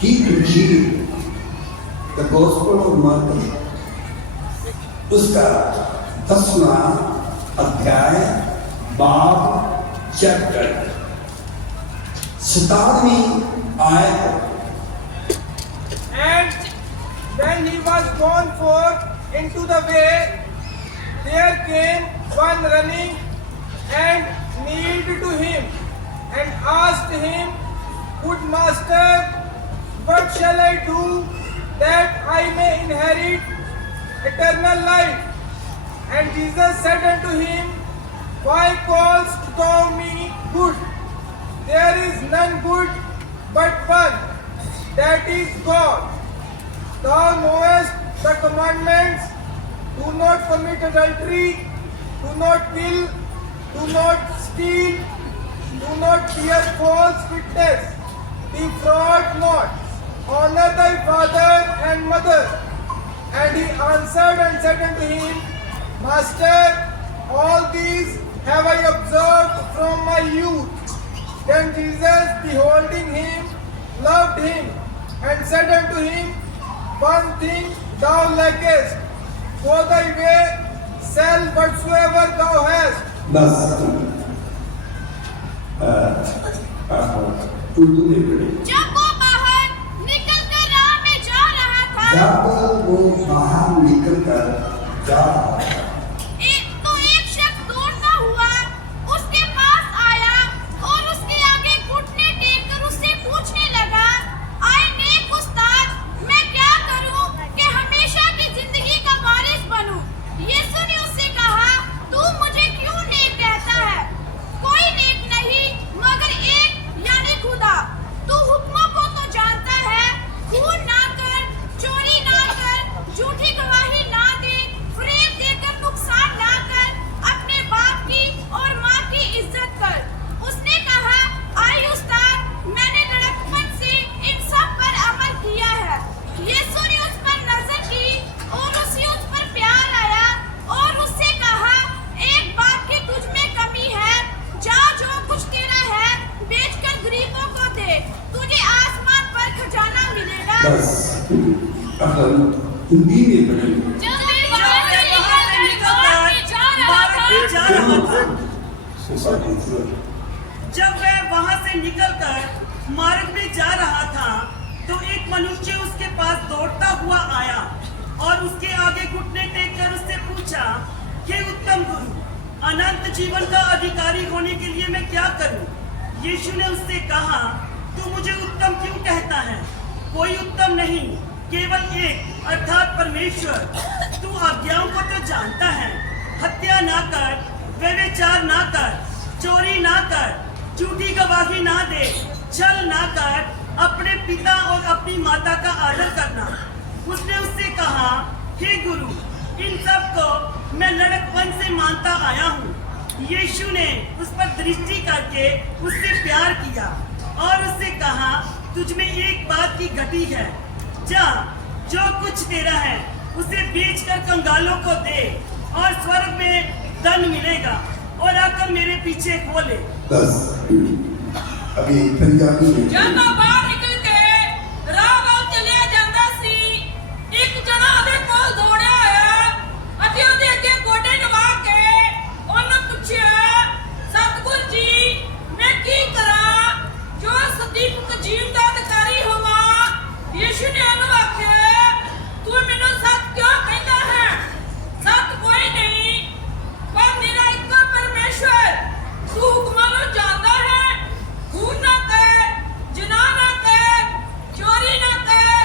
He preached the Gospel of Matthew, उसका 10वां अध्याय बाब चैप्टर 17वीं आयत। And when he was gone forth into the way, there came one running and kneeled to him and asked him, Good master, what shall I do that I may inherit eternal life? And Jesus said unto him, Why callest thou me good? There is none good but one, that is God. Thou knowest the commandments: do not commit adultery, do not kill, do not steal, do not bear false witness, defraud not, honor thy father and mother. And he answered and said unto him, Master, all these have I observed from my youth. Then Jesus, beholding him, loved him, and said unto him, One thing thou lackest: go thy way, sell whatsoever thou hast. बस उर्दू में पढ़े। जब वो बाहर निकलकर राह में जा रहा था, जब वो बाहर निकलकर जा रहा था, तो एक शख्स दौड़ता हुआ उसके पास आया और उसके आगे घुटने टेक कर उससे पूछने लगा, आए नेक उस्ताद, मैं क्या करूं कि हमेशा की जिंदगी का वारिस बनूं? यीशु ने उससे कहा, तू मुझे क्यों नेक कहता है? कोई नेक नहीं मगर एक, यानी खुदा। तू हुक्मों को तो जानता है, खून ना कर, चोरी ना कर, झूठी गवाही ना दे, फरेब देकर नुकसान ना कर, अपने बाप की और माँ की इज्जत कर। उसने कहा, आई उस्ताद, मैंने लड़कपन से इन सब पर अमल किया है। यीशु ने उस पर नजर की और उसे उस पर प्यार आया और उससे कहा, एक बात की तुझ में कमी है, जा जो कुछ तेरा है बेचकर गरीबों को दे, तुझे आसमान पर खजाना मिलेगा। बस अब हम हिंदी में पढ़े। जब वे वहाँ से निकलकर मार्ग में जा रहा था, जब वह वहां से निकलकर मार्ग में जा रहा था, तो एक मनुष्य उसके पास दौड़ता हुआ आया और उसके आगे घुटने टेक कर उससे पूछा, हे उत्तम गुरु, अनंत जीवन का अधिकारी होने के लिए मैं क्या करूं? यीशु ने उससे कहा, तू मुझे उत्तम क्यों कहता है? कोई उत्तम नहीं, केवल एक, अर्थात परमेश्वर। तू आज्ञाओं को तो जानता है, हत्या ना कर, व्यभिचार ना कर, चोरी ना कर, झूठी गवाही ना दे, छल ना कर, अपने पिता और अपनी माता का आदर करना। उसने उससे कहा, हे गुरु, इन सब को मैं लड़कपन से मानता आया हूँ। यीशु ने उस पर दृष्टि करके उससे प्यार किया और उससे कहा, तुझ में एक बात की घटी है, जा जो कुछ तेरा है उसे बेचकर कंगालों को दे और स्वर्ग में धन मिलेगा और आकर मेरे पीछे हो ले। बस अभी पंजाबी में जब मैं बाहर निकल के राह ਵੱਲ ਚੱਲਿਆ ਜਾਂਦਾ ਸੀ, ਇੱਕ ਜਣਾ ਉਹਦੇ ਕੋਲ ਦੌੜਿਆ ਆਇਆ ਅਤੇ ਉਹਦੇ ਅੱਗੇ ਗੋਡੇ ਨਵਾ ਕੇ ਉਹਨੂੰ ਪੁੱਛਿਆ, ਸਤਿਗੁਰ ਜੀ, ਮੈਂ ਕੀ ਕਰਾਂ ਜੋ ਸਦੀਕ ਜੀਵਨ ਦਾ ਅਧਿਕਾਰੀ ਹੋਵਾਂ? ਯੀਸ਼ੂ ਨੇ ਉਹਨੂੰ ਆਖਿਆ, ਤੂੰ ਮੈਨੂੰ ਸੱਚ ਕਿਉਂ ਕਹਿੰਦਾ ਹੈ? ਸੱਚ ਕੋਈ ਨਹੀਂ ਪਰ ਮੇਰਾ ਇੱਕੋ ਪਰਮੇਸ਼ਵਰ। ਤੂੰ ਹੁਕਮਾਂ ਨੂੰ ਜਾਣਦਾ ਹੈ, खून ना कर, जिना ना कर, चोरी ना कर,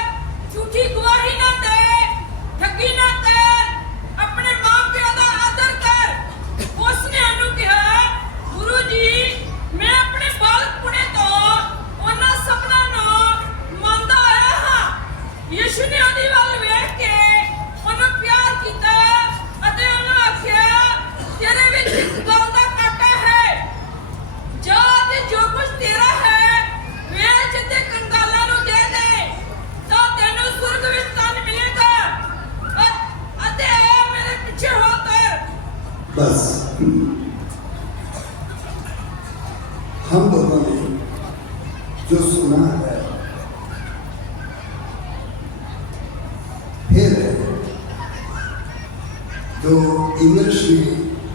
झूठी गवाही ना दे, ठगी ना कर, अपने माँ प्यो का आदर कर। उसने ਉਹਨੂੰ ਕਿਹਾ, गुरु जी, मैं अपने बालकपਣੇ ਤੋਂ ਉਹਨਾਂ ਸਭਨਾਂ ਨੂੰ ਮੰਨਦਾ ਆਇਆ ਹਾਂ। ਯੀਸ਼ੂ ਨੇ ਉਹਦੀ ਵੱਲ ਵੇਖ ਕੇ ਉਹਨੂੰ ਪਿਆਰ ਕੀਤਾ ਅਤੇ ਉਹਨੂੰ ਆਖਿਆ, ਤੇਰੇ ਵਿੱਚ ਇੱਕ ਗੱਲ ਦਾ ਘਾਟਾ ਹੈ, ਜਾ ਤੇ ਜੋ ਕੁਝ ਤੇਰਾ ਹੈ ਵੇਚ ਤੇ ਕੰਗਾਲਾਂ ਨੂੰ ਦੇ ਦੇ, ਤਾਂ ਤੈਨੂੰ ਸੁਰਗ ਵਿੱਚ ਧਨ ਮਿਲੇਗਾ। ਅਤੇ ਮੇਰੇ ਪਿੱਛੇ ਹੋ ਕਰ। बस हम लोगों ने जो सुना है इंग्लिश में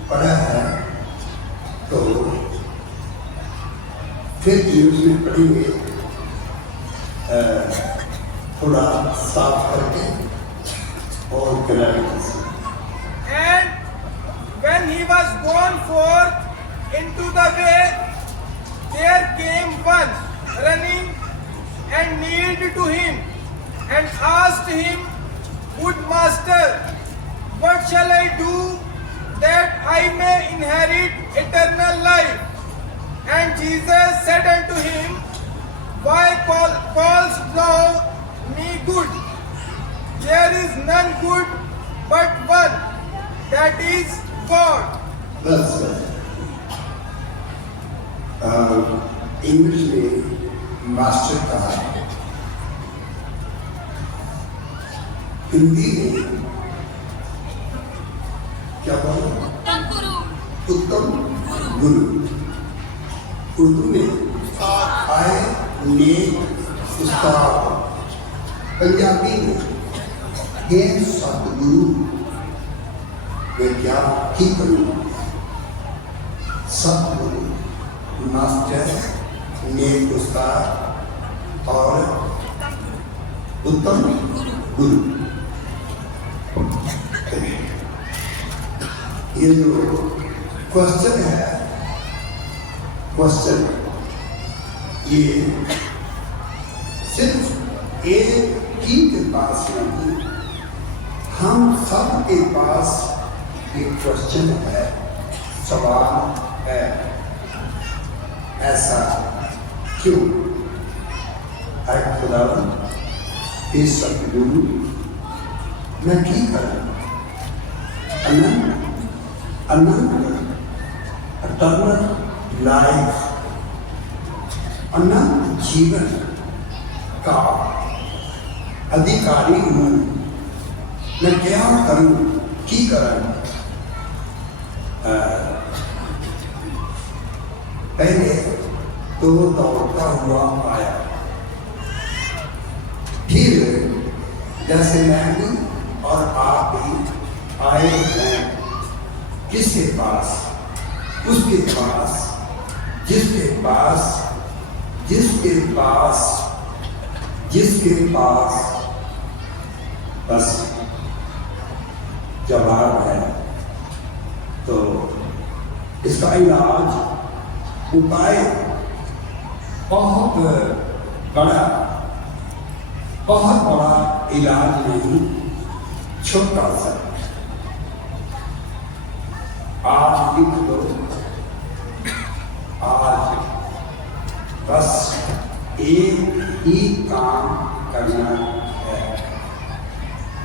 पढ़ा है तो फिर इंग्लिश में पढ़ेंगे, थोड़ा साफ करके और ग्रामर से। And when he was gone forth into the way, there came one running and kneeled to him and asked him, Good master, what shall I do that I may inherit eternal life? And Jesus said unto him, Why callest thou me good? There is none good but one, that is God. बस English में master कहा है, हिंदी में क्या बोला? उत्तम गुरु। उत्तम गुरु। उर्दू में आए नेक उस्ताद, पंजाबी में हे सतगुरु, मैं क्या ही करूं? सतगुरु, मास्टर, नेक उस्ताद और उत्तम गुरु। ये जो क्वेश्चन है, क्वेश्चन ये सिर्फ एक ही के पास नहीं, हम सब के पास एक क्वेश्चन है, सवाल है। ऐसा क्यों? है खुदावन, हे सतगुरु, मैं की करूं? अनंत एटर्नल लाइफ, अनंत जीवन का अधिकारी हूं, मैं क्या करूं? की करूं? पहले तो दौड़ता हुआ आया, फिर जैसे मैं भी और आप भी आए हैं, किसके पास? उसके पास जिसके पास जिसके पास जिसके पास बस जवाब है। तो इसका इलाज, उपाय बहुत बड़ा इलाज नहीं, छोटा सा। आज लिख लो, आज बस एक ही काम करना है।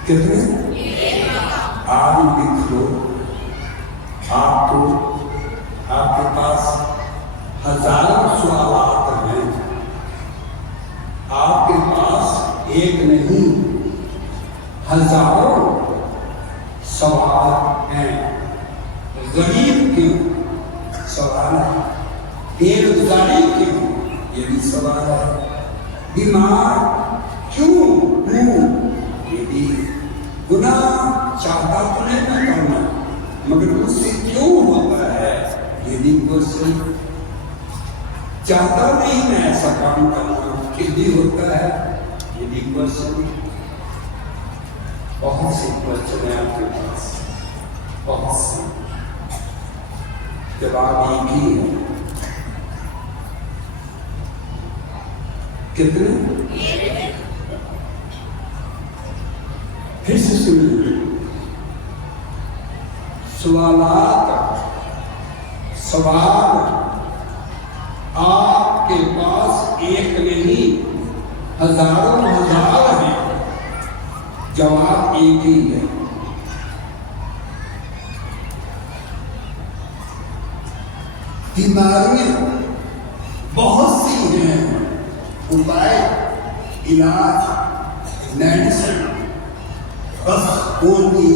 कितने? आज लिख लो। आपके पास हजारों सवाल हैं, आपके पास एक नहीं हजारों सवाल हैं। गरीब क्यों? सवाल है। बेरोजगारी क्यों? ये भी सवाल है। बीमार क्यों हूं? ये भी। गुनाह चाहता तो नहीं मैं करना, मगर उससे क्यों होता है? ये भी क्वेश्चन। चाहता नहीं मैं ऐसा काम करना, फिर भी होता है, ये भी क्वेश्चन। बहुत से क्वेश्चन है आपके पास, बहुत से। जवाब एक ही है। कितने? फिर से सुनिए। सवाल आपके पास एक नहीं हजारों हजार है, जवाब एक ही है। बीमारियां बहुत सी हैं, उपाय, इलाज, मेडिसिन, बस ओनली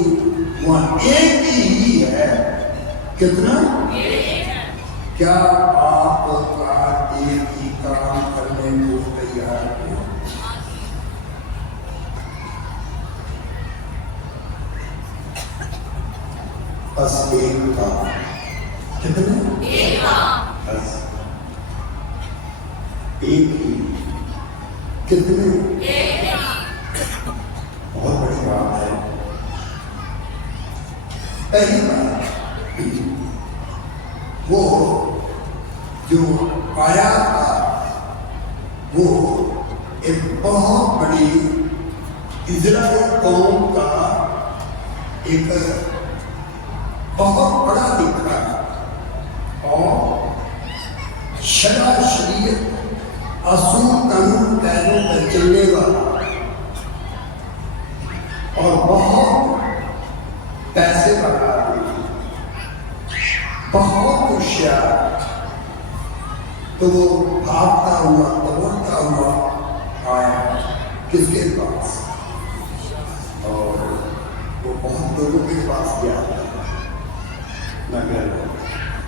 वन, एक ही है। कितना? क्या आपका एक ही काम करने को तैयार है? बस एक था। कितने? एक था। बस एक ही। कितने? एक था। बहुत बड़ी बात है। पहली बात, वो जो आया था वो एक बहुत बड़ी इजराइल कौम का एक बहुत बड़ा लिखा और शरीयत असूल कानून पैरों पर चलने वाला और बहुत पैसे वाला आदमी, बहुत होशियार। तो वो भागता हुआ दौड़ता हुआ आया किसके पास, और वो बहुत लोगों के पास गया, मगर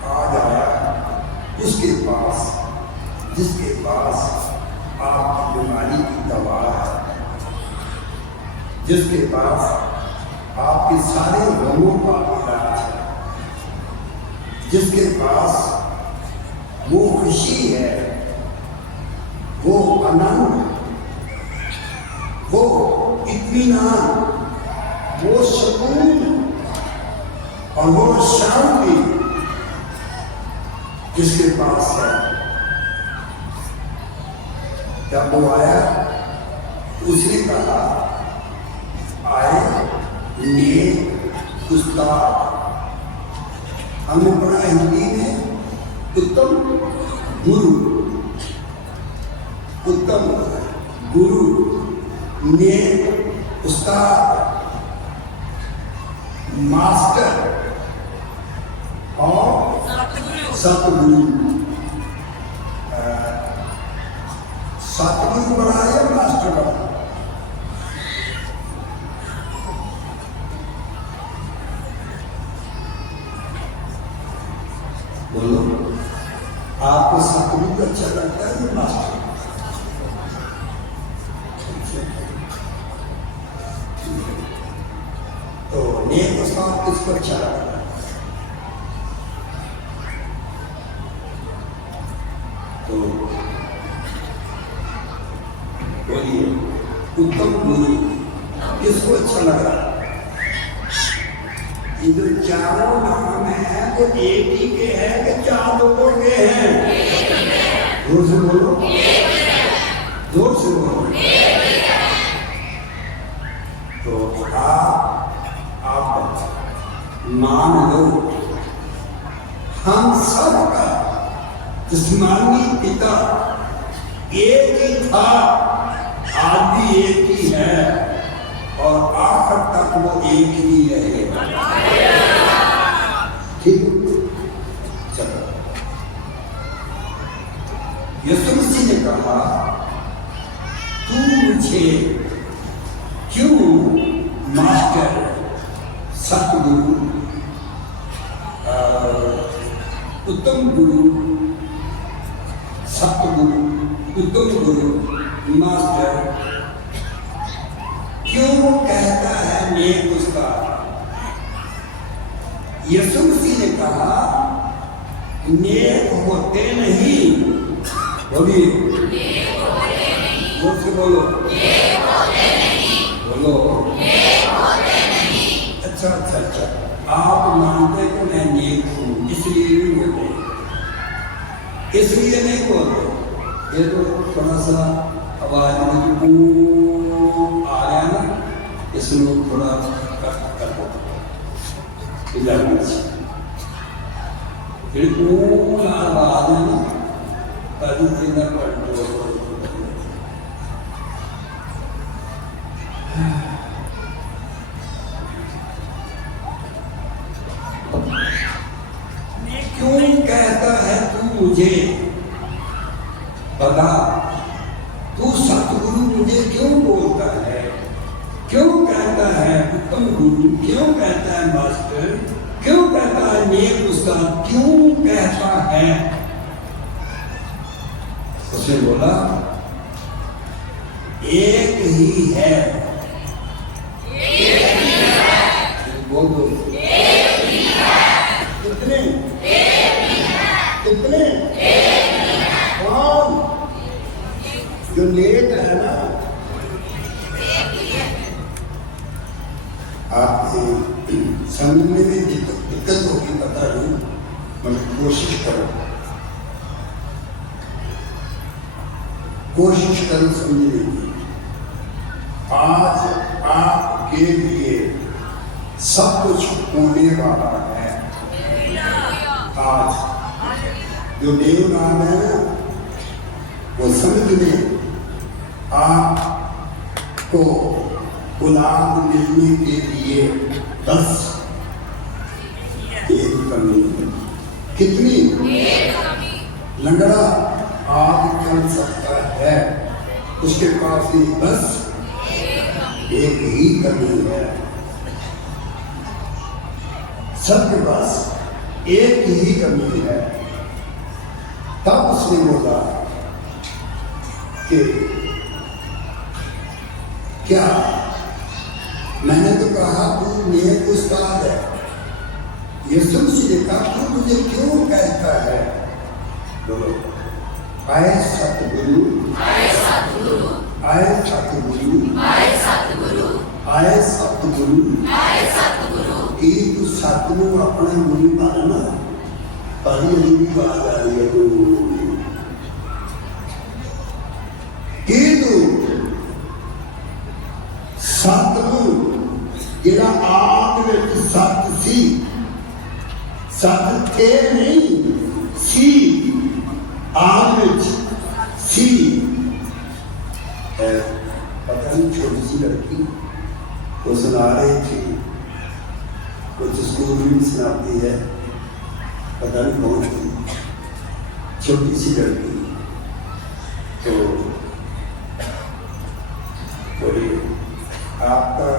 आज आया उसके पास जिसके पास आपकी बीमारी की दवा है, जिसके पास आपके सारे रोगों का इलाज है, जिसके पास वो खुशी है, वो आनंद, वो इत्मीनान, वो सुकून और वो शांति जिसके पास है। जब वो आया उसने कहा, आए नेक उस्ताद। हमने पढ़ा हिंदी में उत्तम गुरु, उत्तम गुरु, नेक उस्ताद, मास्टर और सतगुरु। सतगुरु बड़ा या मास्टर बड़ा? बोलो, आपको सतगुरु अच्छा लगता है या मास्टर? तो नेक उस्ताद किसको अच्छा लगता है? तो बोलिए, उत्तम गुरु किसको अच्छा लग रहा है? ये जो चारों नाम है वो एक ही के हैं कि चार लोगों के हैं? जोर से बोलो, जोर से बोलो। तो आप मान लो, हम सब का जिस्मानी पिता एक ही था, आज भी एक ही है और आखिर तक वो एक ही रहेगा। ठीक, चलो। यीशु मसीह ने कहा, तू मुझे क्यों मास्टर, सतगुरु, उत्तम गुरु, सतगुरु, उत्तम गुरु, मास्टर क्यों कहता है नेक उस्ताद? यीशु मसीह ने कहा, नेक होते नहीं। बोलिए, जोर से बोलो, बोलो। अच्छा अच्छा अच्छा, आप मानते हैं कि मैं नेक हूँ इसलिए नहीं बोलते, इसलिए नहीं बोलते। ये तो थोड़ा सा आवाज में आ रहा है ना, इसमें थोड़ा कर दो, फिर पूरा आवाज है ना, तभी इधर पढ़ दो। क्यों कहता है तू मुझे बता, तू सतगुरु मुझे क्यों बोलता है? क्यों कहता है उत्तम गुरु? क्यों कहता है मास्टर? क्यों कहता है नेक उस्ताद? क्यों कहता है? उसने बोला, एक ही है। बोल दो, एक ही है। कितने? कौन? जो नेक है ना, आपसे समझने में दिक्कत होगी, पता नहीं, मगर कोशिश करो समझने की। आज आपके लिए सब कुछ होने वाला है। आज जो देव नाम है ना, वो समझ में आपको गुलाब मिलने के लिए बस एक कमी है। कितनी? लंगड़ा आज चल सकता है, उसके पास ही बस एक ही कमी है। सबके पास एक ही कमी है। तब उसने बोला कि क्या? मैंने तो कहा तू नेक उस्ताद है। यीशु मसीह ने कहा तू मुझे क्यों कहता है? बोलो, आए सतगुरु, आए सतगुरु, आए सतगुरु, आए सतगुरु, आए सतगुरु, आए सतगुरु। कि तू सतगुरु अपने गुरु मानना, पर यही बात आ रही है कि तू सतगुरु जिहड़ा आद विच सत सी, सत थे नहीं सी, आद विच सी। पता नहीं छोटी सी लड़की वो सुना रही थी, कुछ स्कूल में सुनाती है, पता नहीं कौन थी, छोटी सी लड़की। तो बोलिए आपका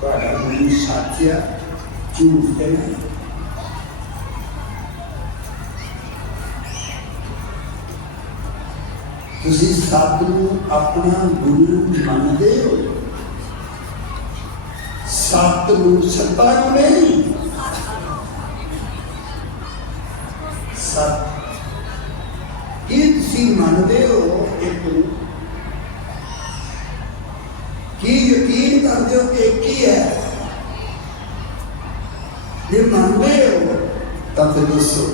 गुरु साथिया झूठ है? तुसी सतगुरु अपना गुरु मानते हो? सतगुरु सत्ता को नहीं, सत ये तुसी मानते हो एक कि यकीन करते हो कि एक ही है? ये मानते हो तब फिर दसो,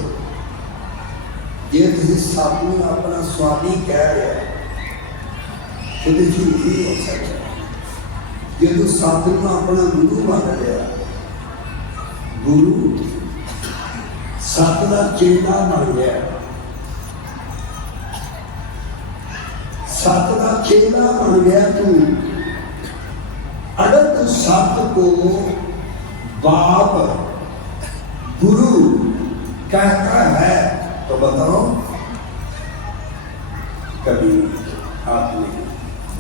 जे तुसी सतगुरु अपना स्वामी कह रहे हो तो झूठ ही हो सकता। जे तू सतगुरु अपना गुरु मान लिया, गुरु सत का चेला बन गया, सत का चेला बन गया तू। अगर तू सत को बाप गुरु कहता है तो बताओ, कभी आपने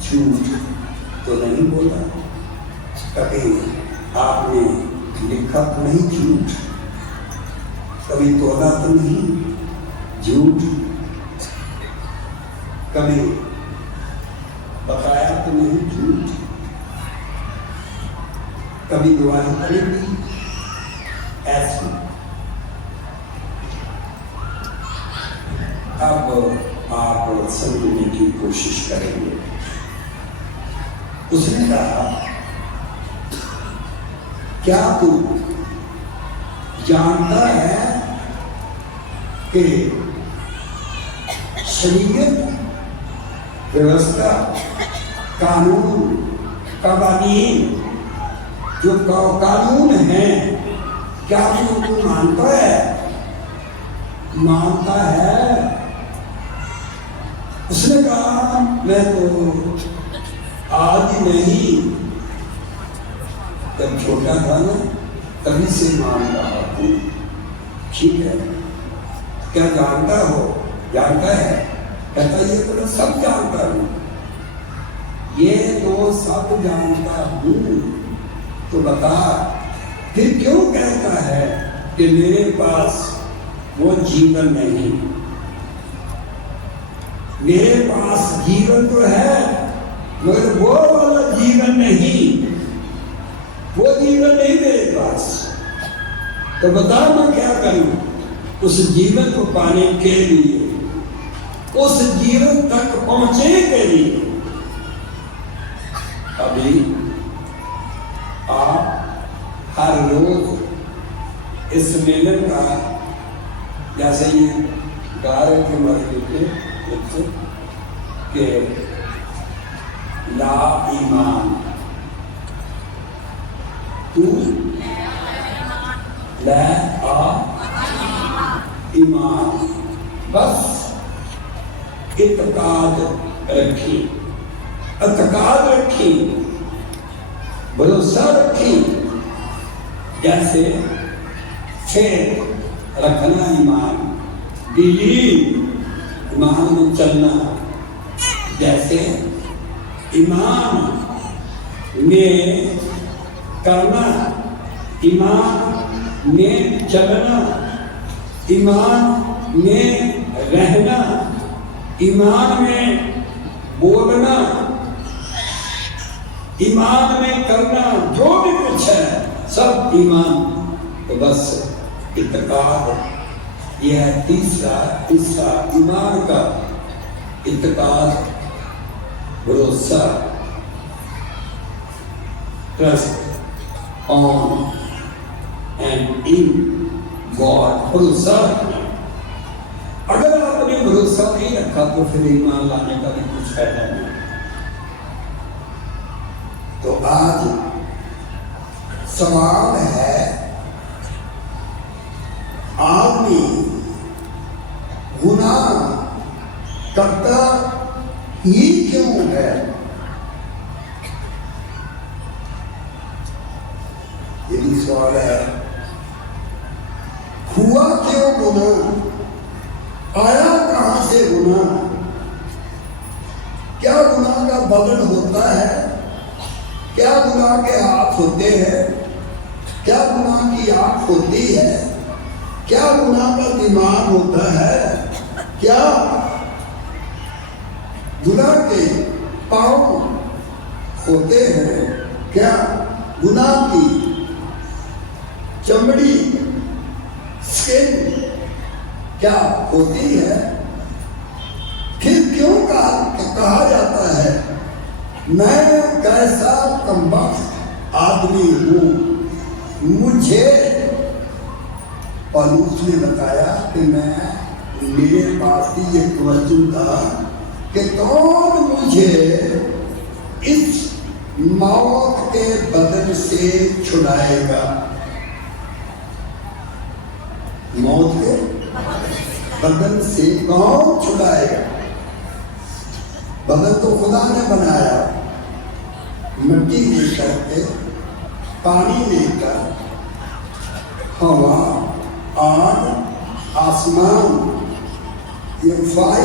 झूठ तो नहीं बोला? कभी आपने लिखा तो नहीं झूठ? कभी तोला तो नहीं झूठ? कभी बताया तो नहीं झूठ? कभी दुआएं करेंगी ऐसी? अब आप समझने की कोशिश करेंगे। उसने कहा क्या तू जानता है कि शरीयत व्यवस्था कानून कवानीन जो कानून है, क्या तू मानता है? मानता है? उसने कहा मैं तो आज ही नहीं, जब छोटा था ना तभी से मान रहा हूँ। ठीक है, क्या जानता हो? जानता है? कहता ये तो मैं सब जानता हूँ, ये तो सब जानता हूँ। तो बता फिर क्यों कहता है कि मेरे पास वो जीवन नहीं? मेरे पास जीवन तो है मगर वो वाला जीवन नहीं, वो जीवन नहीं मेरे पास। तो बता मैं क्या करूं? उस जीवन को पाने के लिए, उस जीवन तक पहुंचने के लिए अभी आप हर रोज इस मिलन का, जैसे ये गा रहे थे हमारे बच्चे के ला ईमान, तू ला आ ईमान, बस इत्काद रखी, अतकाद रखी, भरोसा रखी, जैसे फेर रखना ईमान, बिलीव ईमान में चलना, जैसे ईमान में करना, ईमान में चलना, ईमान में रहना, ईमान में बोलना, ईमान में करना, जो भी कुछ है सब ईमान। तो बस इत्काद, यह है तीसरा हिस्सा ईमान का, इत्काद, भरोसा, trust on and in God, भरोसा रखना। अगर आपने भरोसा नहीं रखा तो फिर ईमान लाने का भी कुछ फायदा नहीं। तो आज सवाल है, आदमी गुनाह करता ही क्यों है? ये भी सवाल है। हुआ क्यों गुनाह? आया कहां से गुनाह? क्या गुनाह का बदन होता है? क्या गुनाह के हाथ होते हैं? क्या गुनाह की आंख होती है? क्या गुनाह का दिमाग होता है? क्या गुनाह के पांव होते हैं? क्या गुनाह की चमड़ी, स्किन क्या होती है? फिर क्यों कहा जाता है मैं कैसा कमबख्त आदमी हूं? मुझे पौलुस ने बताया कि मेरे पास ही एक वचन था कि कौन मुझे इस मौत के बदन से छुड़ाएगा? मौत के बदन से कौन छुड़ाएगा? बदन तो खुदा ने बनाया, मिट्टी लेकर के, पानी लेकर, हवा, आग, आसमान, ये 5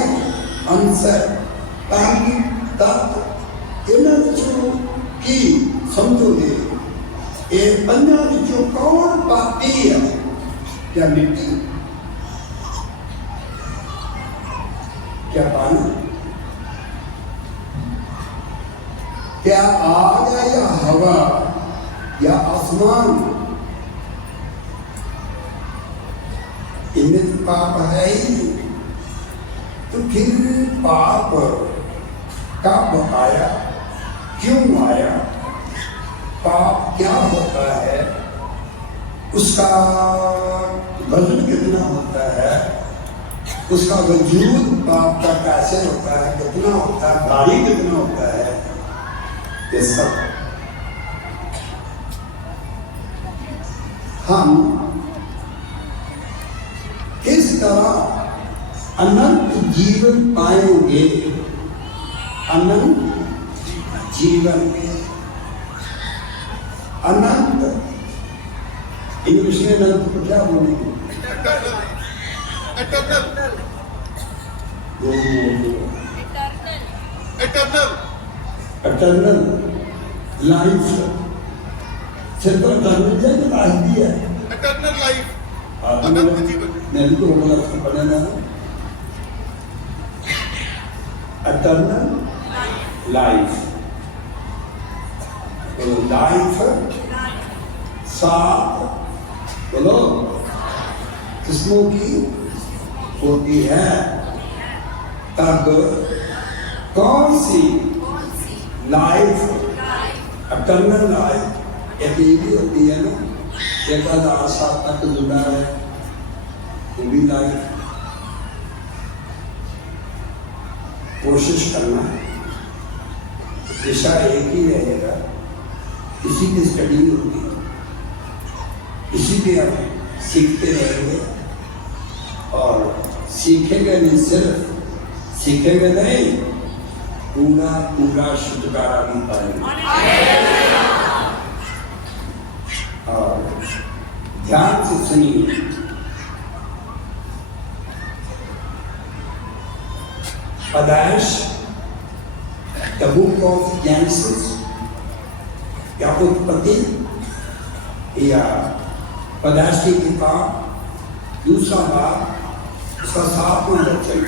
आंसर तत्व इन्होंने की समझोगे। ये अन्ना जो कौन पाती है? क्या मिट्टी? क्या पानी? क्या आग है या हवा या आसमान? इनमें तो पाप है ही। तो फिर पाप कब आया? क्यों आया? पाप क्या होता है? उसका वजन कितना होता है? उसका वजूद पाप का कैसे होता है? कितना होता है? भारी कितना होता है? ये सब हम किस तरह अनंत जीवन पाएंगे? अनंत जीवन, अनंत इंग्लिश में अनंत को क्या बोलेंगे? एटर्नल लाइफ, सिर्फ एटर्नल लाइफ भी है। एटर्नल लाइफ, मैं भी तो बोला पढ़ा ना, एटर्नल लाइफ। तो लाइफ 7 बोलो किस्मों की होती है, तब कौन सी लाइफ, अटर्नल लाइफ, एक ये भी होती है ना, 1000 साल तक जुड़ा है, वो भी लाइफ। कोशिश करना है, विषय एक ही रहेगा, इसी की स्टडी होगी, इसी पे आप सीखते रहेंगे और सीखेंगे नहीं, सिर्फ सीखेंगे नहीं, पूरा पूरा छुटकारा भी पाएंगे। और ध्यान से सुनिए, पैदाइश, द बुक ऑफ जेनेसिस या उत्पत्ति या पैदाइश की किताब, दूसरा भाग उसका 7वां वचन,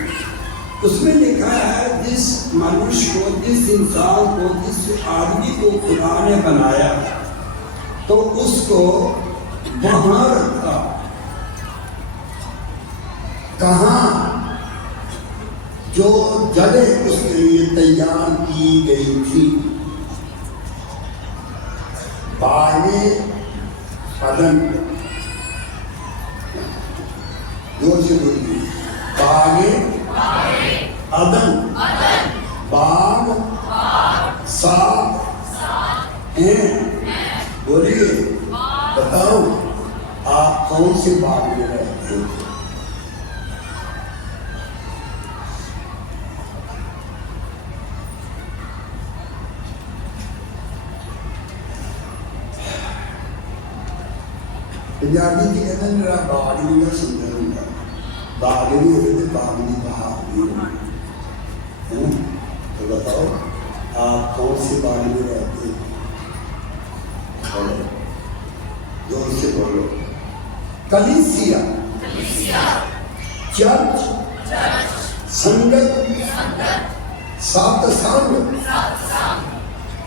उसमें लिखा है जिस मनुष्य को, जिस इंसान को, जिस आदमी को खुदा ने बनाया तो उसको वहां रखा। कहाँ? जो जगह उसके लिए तैयार की गई थी, बागे अदन, जोर से बोलिए, बागे अदन, बाग सात हैं। बोलिए, बताओ आप कौन से बाग में रहते हो? पंजाबी जी कहते हैं मेरा बाग नहीं है, सुंदर होगा, बाग भी होते तो बाग नहीं बहार भी हो। तो बताओ आप कौन से बाग में रहते हो? बोलो, जोर से बोलो। कलीसिया, चर्च, संगत, सत्संग,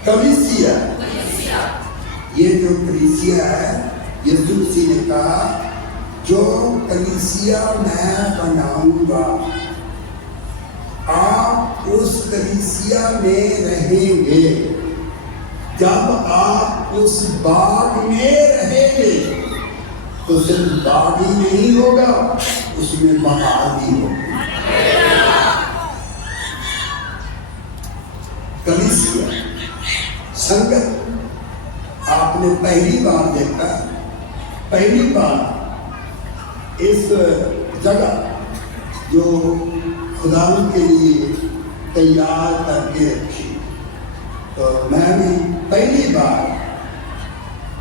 कलीसिया। ये जो कलीसिया है, यीशु मसीह ने कहा जो कलीसिया मैं बनाऊंगा, आप उस कलीसिया में रहेंगे। जब आप उस बाग में रहेंगे तो सिर्फ बाग ही नहीं होगा, उसमें बहार भी होगा। कलीसिया, संगत, आपने पहली बार देखा, पहली बार इस जगह जो खुदा के लिए तैयार करके रखी, तो मैं भी पहली बार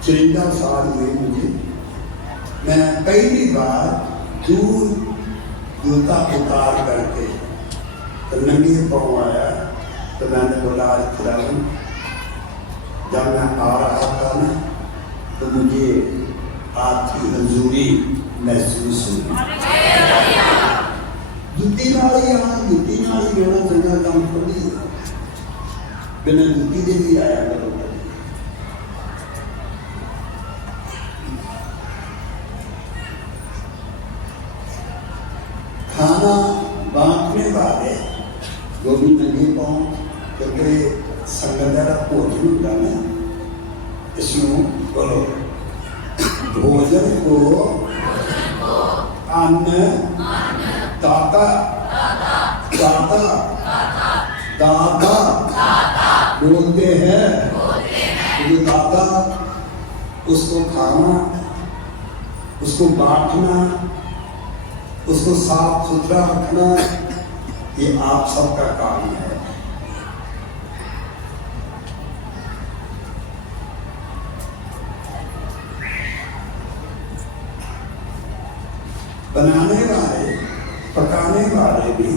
53 साल हुए मुझे, मैं पहली बार दूर जूता उतार करके तो नंगे पाँव आया। तो मैंने बोला आज खुदावन, जब मैं आ रहा था ना तो मुझे आपकी हजूरी महसूस हुई। जुत्ती नाल ही रहना चंगा काम थोड़ी है, बिना जुत्ती दे भी आया करो। खाना बांटने वाले वो भी नंगे पाँव, क्योंकि संगत का भोजन होता है, इसमें बोलो भोजन को अन्न दाता बोलते हैं। जो दाता, उसको खाना, उसको बांटना, उसको साफ सुथरा रखना, ये आप सबका काम है। बनाने वाले, पकाने वाले भी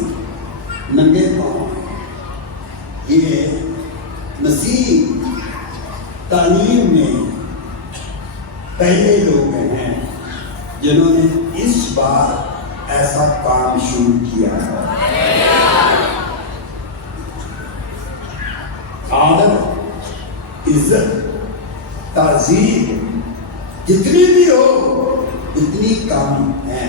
नंगे पाँव। ये मसीह तालीम में पहले लोग हैं जिन्होंने इस बार ऐसा काम शुरू किया है। आदर, इज्जत, ताजीम जितनी भी हो उतनी कम है।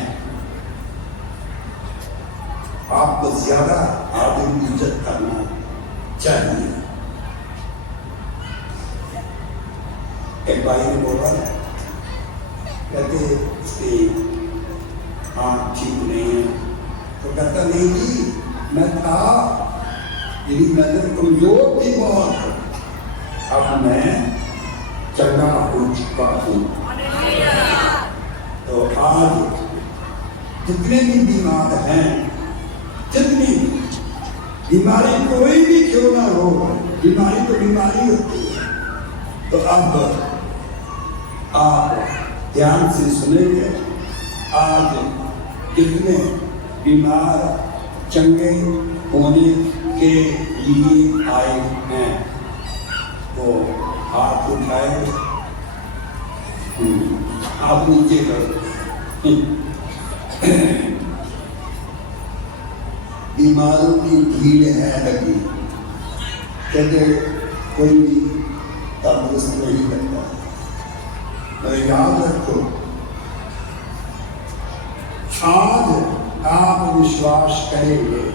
ज्यादा आदमी की इज्जत करना चाहिए। एक भाई ने बोला, कहते इसकी आँख ठीक नहीं है, तो कहता नहीं जी मैं था, मेरी नजर कमजोर थी बहुत, अब मैं चंगा हो चुका हूँ। तो आज जितने भी बीमार हैं, जितनी भी बीमारी कोई भी क्यों ना हो, बीमारी तो बीमारी होती है, तो अब आप ध्यान से सुनेंगे। आज जितने बीमार चंगे होने के लिए आए हैं वो हाथ उठाए, आप नीचे करो। बीमारों की भीड़ है लगी, कहते कोई भी तंदुरुस्त नहीं लगता। पर याद रखो, आज आप विश्वास करेंगे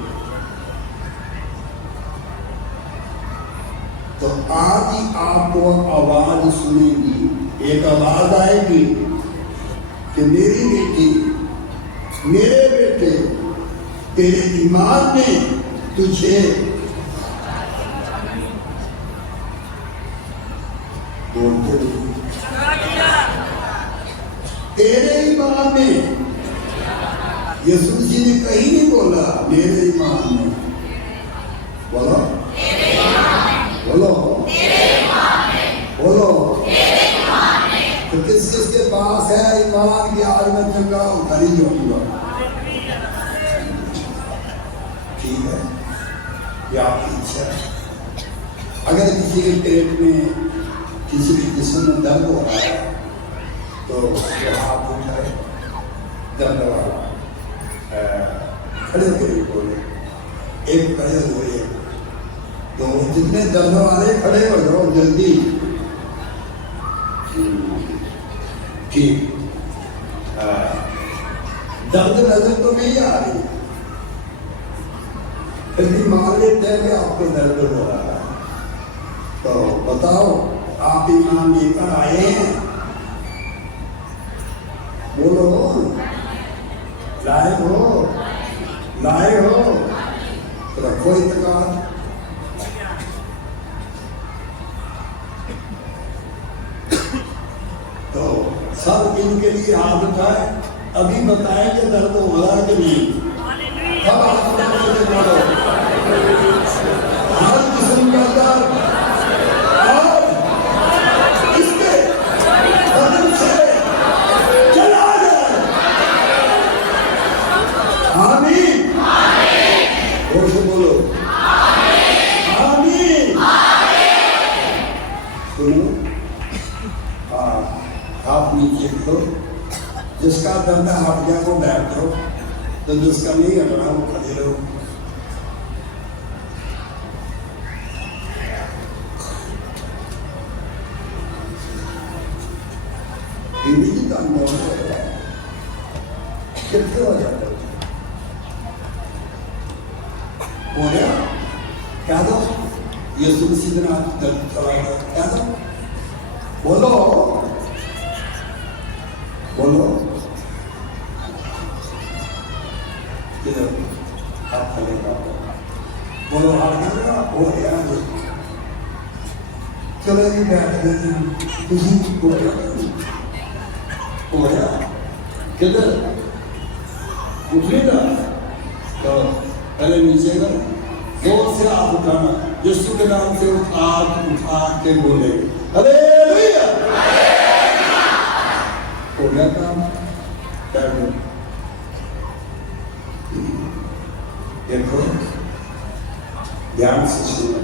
तो आज ही आपको आवाज सुनेगी, एक आवाज आएगी कि मेरी बेटी, मेरे बेटे, तेरे ईमान ने तुझे बोलते, तेरे ईमान ने, यीशु जी ने कहीं नहीं बोला मेरे ईमान ने, बोलो बोलो बोलो, तो किस किसके पास है ईमान कि आज मैं चंगा घर ही जाऊंगा? ठीक है, ये आपकी इच्छा है। अगर किसी के पेट में, किसी के जिस्म में दर्द हो रहा है तो हाथ उठाए, दर्द वाला खड़े होकर बोले, एक खड़े हुए, तो जितने दर्द वाले खड़े हो जाओ जल्दी। ठीक, दर्द नजर तो नहीं आ रही, फिर भी मान लेते हैं कि आपको दर्द हो रहा है, तो बताओ आप ईमान लेकर आए हैं? बोलो, लाए हो, लाए हो तो रखो इत्तेकाद। तो सब इनके लिए हाथ उठाए, अभी बताए कि दर्द हो रहा है कि नहीं, सब हाथ उठाए बोलो, हर किस्म का दर्द और इसके बदन से चला जाए। आमीन, और से बोलो आमीन। सुनो, आप नीचे करो, जिसका दर्द हट गया वो बैठ करो, तो जिसका नहीं हट रहा वो खड़े रहो। हिंदी की तो अनुभव कितने हो जाता है, हो गया क्या दो, ये सुबह दिन आप दर्द चला गया क्या दो, बोलो बोलो, किधर आप खड़े बोलो, हाथ गिरेगा हो गया, चलो जी बैठ गए, किसी हो गया किधर उठेगा, तो पहले नीचे का जोर से हाथ उठाना, यीशु के नाम से उठा के बोले हालेलुया, हो गया काम। देखो ध्यान से सुनो,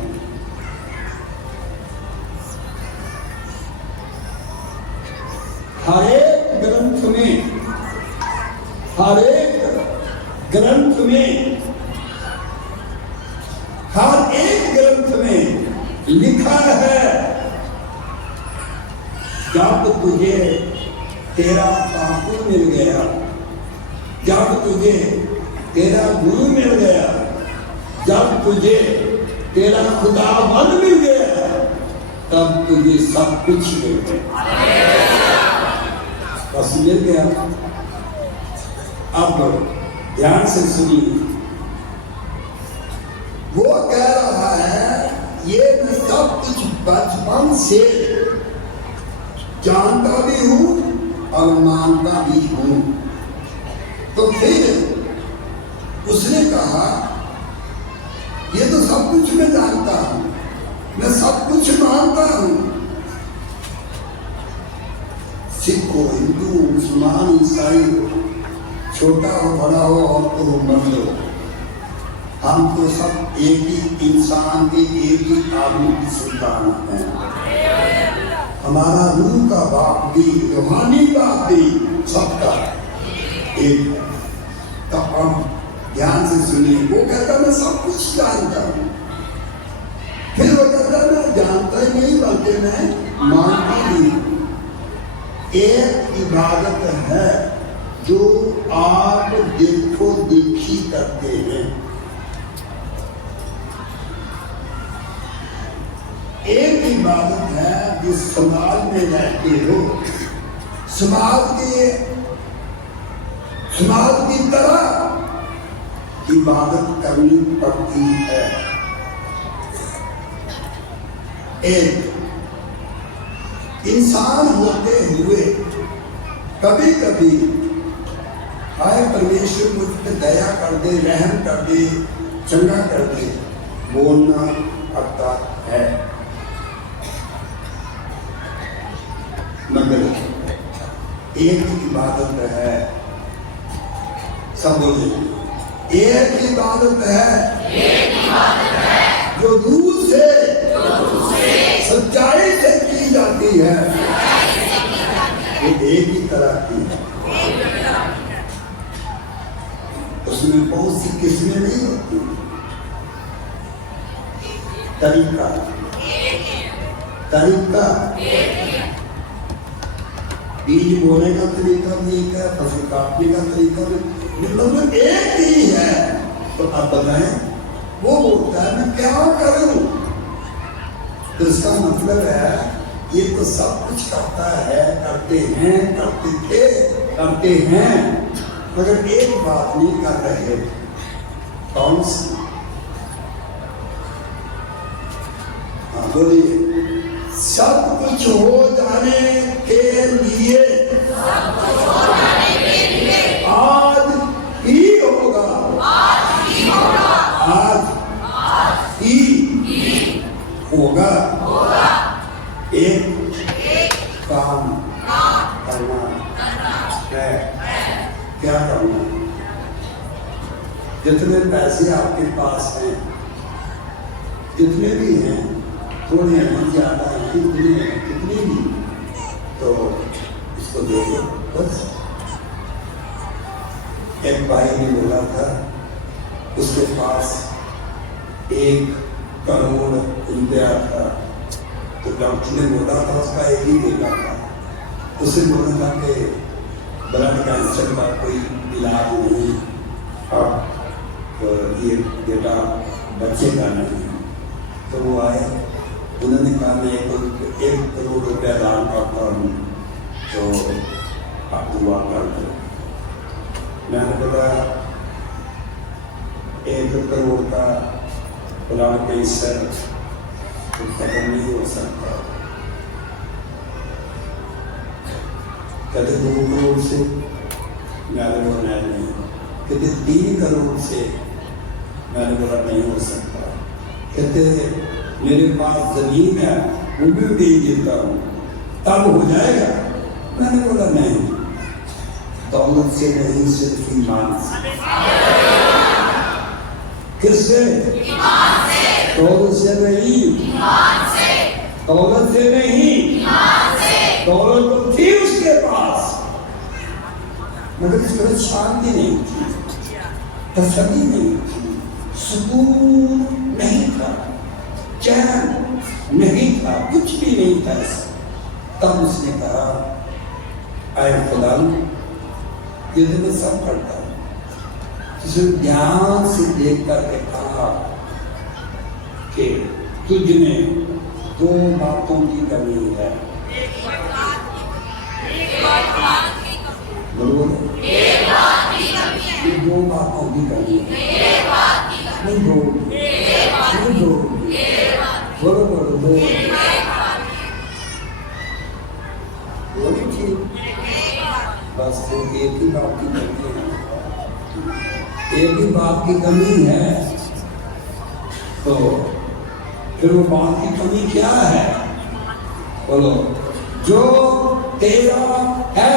हर एक ग्रंथ में, हर एक ग्रंथ में, हर एक ग्रंथ में लिखा है, जब तुझे तेरा ठाकुर मिल गया, जब तुझे तेरा गुरु मिल गया, जब तुझे तेरा खुदाबंद मिल गया तब तुझे सब कुछ मिल गया, बस मिल गया। अब ध्यान से सुनिए, वो कह रहा है ये मैं सब कुछ बचपन से जानता भी हूं और मानता भी हूं। तो फिर उसने कहा ये तो सब कुछ मैं जानता हूं, मैं सब कुछ मानता हूं। सिख हो, हिंदू, मुसलमान, ईसाई हो, छोटा हो बड़ा हो और तो हो मर्द हो, हम तो सब एक ही इंसान के एक ही आदमी की संतान हैं। हमारा रूह का बाप भी रूहानी बाप भी सबका एक है। तो अब ध्यान से सुनिए, वो कहता मैं सब कुछ जानता हूं, फिर वो कहता मैं जानता ही नहीं बल्कि मैं मानता भी। एक इबादत है जो आप देखो देखी करते हैं, एक इबादत है जिस समाज में रहते हो, समाज की तरह इबादत करनी पड़ती है। एक इंसान होते हुए कभी कभी हाय परमेश्वर मुझ पर दया कर दे, रहम कर दे, चंगा कर दे, बोलना पड़ता है। मगर एक इबादत है, सब बोले एक इबादत है जो रूह से सच्चाई से की जाती है, वो एक ही तरह की है। उसमें बहुत सी किस्में नहीं होती, तरीका बीज बोने का तरीका भी एक है, फसल काटने का तरीका भी, मतलब एक ही है। तो आप बताएं, वो बोलता है मैं क्या करूं, तो इसका मतलब है ये तो सब कुछ करता है, करते हैं, करते थे, करते हैं, मगर एक बात नहीं कर रहे। कौन सी? हाँ बोलिए। सब कुछ हो जाने के लिए आज ही होगा, आज ही होगा। एक काम करना है। क्या करना? जितने पैसे आपके पास हैं, जितने भी हैं, थोड़े हैं ज्यादा हैं, कितने भी, तो इसको दे दो बस। एक भाई ने बोला था उसके पास 1 करोड़ रुपया था, तो डॉक्टर ने बोला था उसका एक ही बेटा था। उसे बोला था कि ब्लड कैंसर का कोई इलाज नहीं, अब तो ये बेटा बचेगा नहीं। तो वो आए, उन्होंने कहा मैं 1 करोड़ रुपया दान करता हूँ, तो आप दुआ कर दो। मैंने बोला 1 करोड़ का ब्लड कैंसर तो खत्म नहीं हो सकता। कहते 2 करोड़ से, मैंने बोला नहीं। कहते 3 करोड़ से, मैंने बोला नहीं हो सकता। कहते मेरे पास जमीन है, वो भी बेच देता हूँ, तब हो जाएगा। मैंने बोला नहीं, दौलत से नहीं, सिर्फ ईमान से। किससे? दौलत से नहीं, दौलत से नहीं, दौलत तो थी उसके पास, मगर उसके शांति नहीं थी, तसल्ली नहीं थी, सुकून नहीं था, चैन नहीं था, कुछ भी नहीं था ऐसा। तब उसने कहा आए खुदा, ये तो मैं सब करता हूँ। उसने ध्यान से देख करके कहा कि तुझ में दो बातों की कमी है। बोलो कि दो बातों की कमी है। नहीं दो, नहीं दो, बोलो बोलो दो, बोली थी बस तो एक ही बात की कमी है, एक ही बात की कमी है। तो फिर वो बात की कमी क्या है? बोलो जो तेरा है,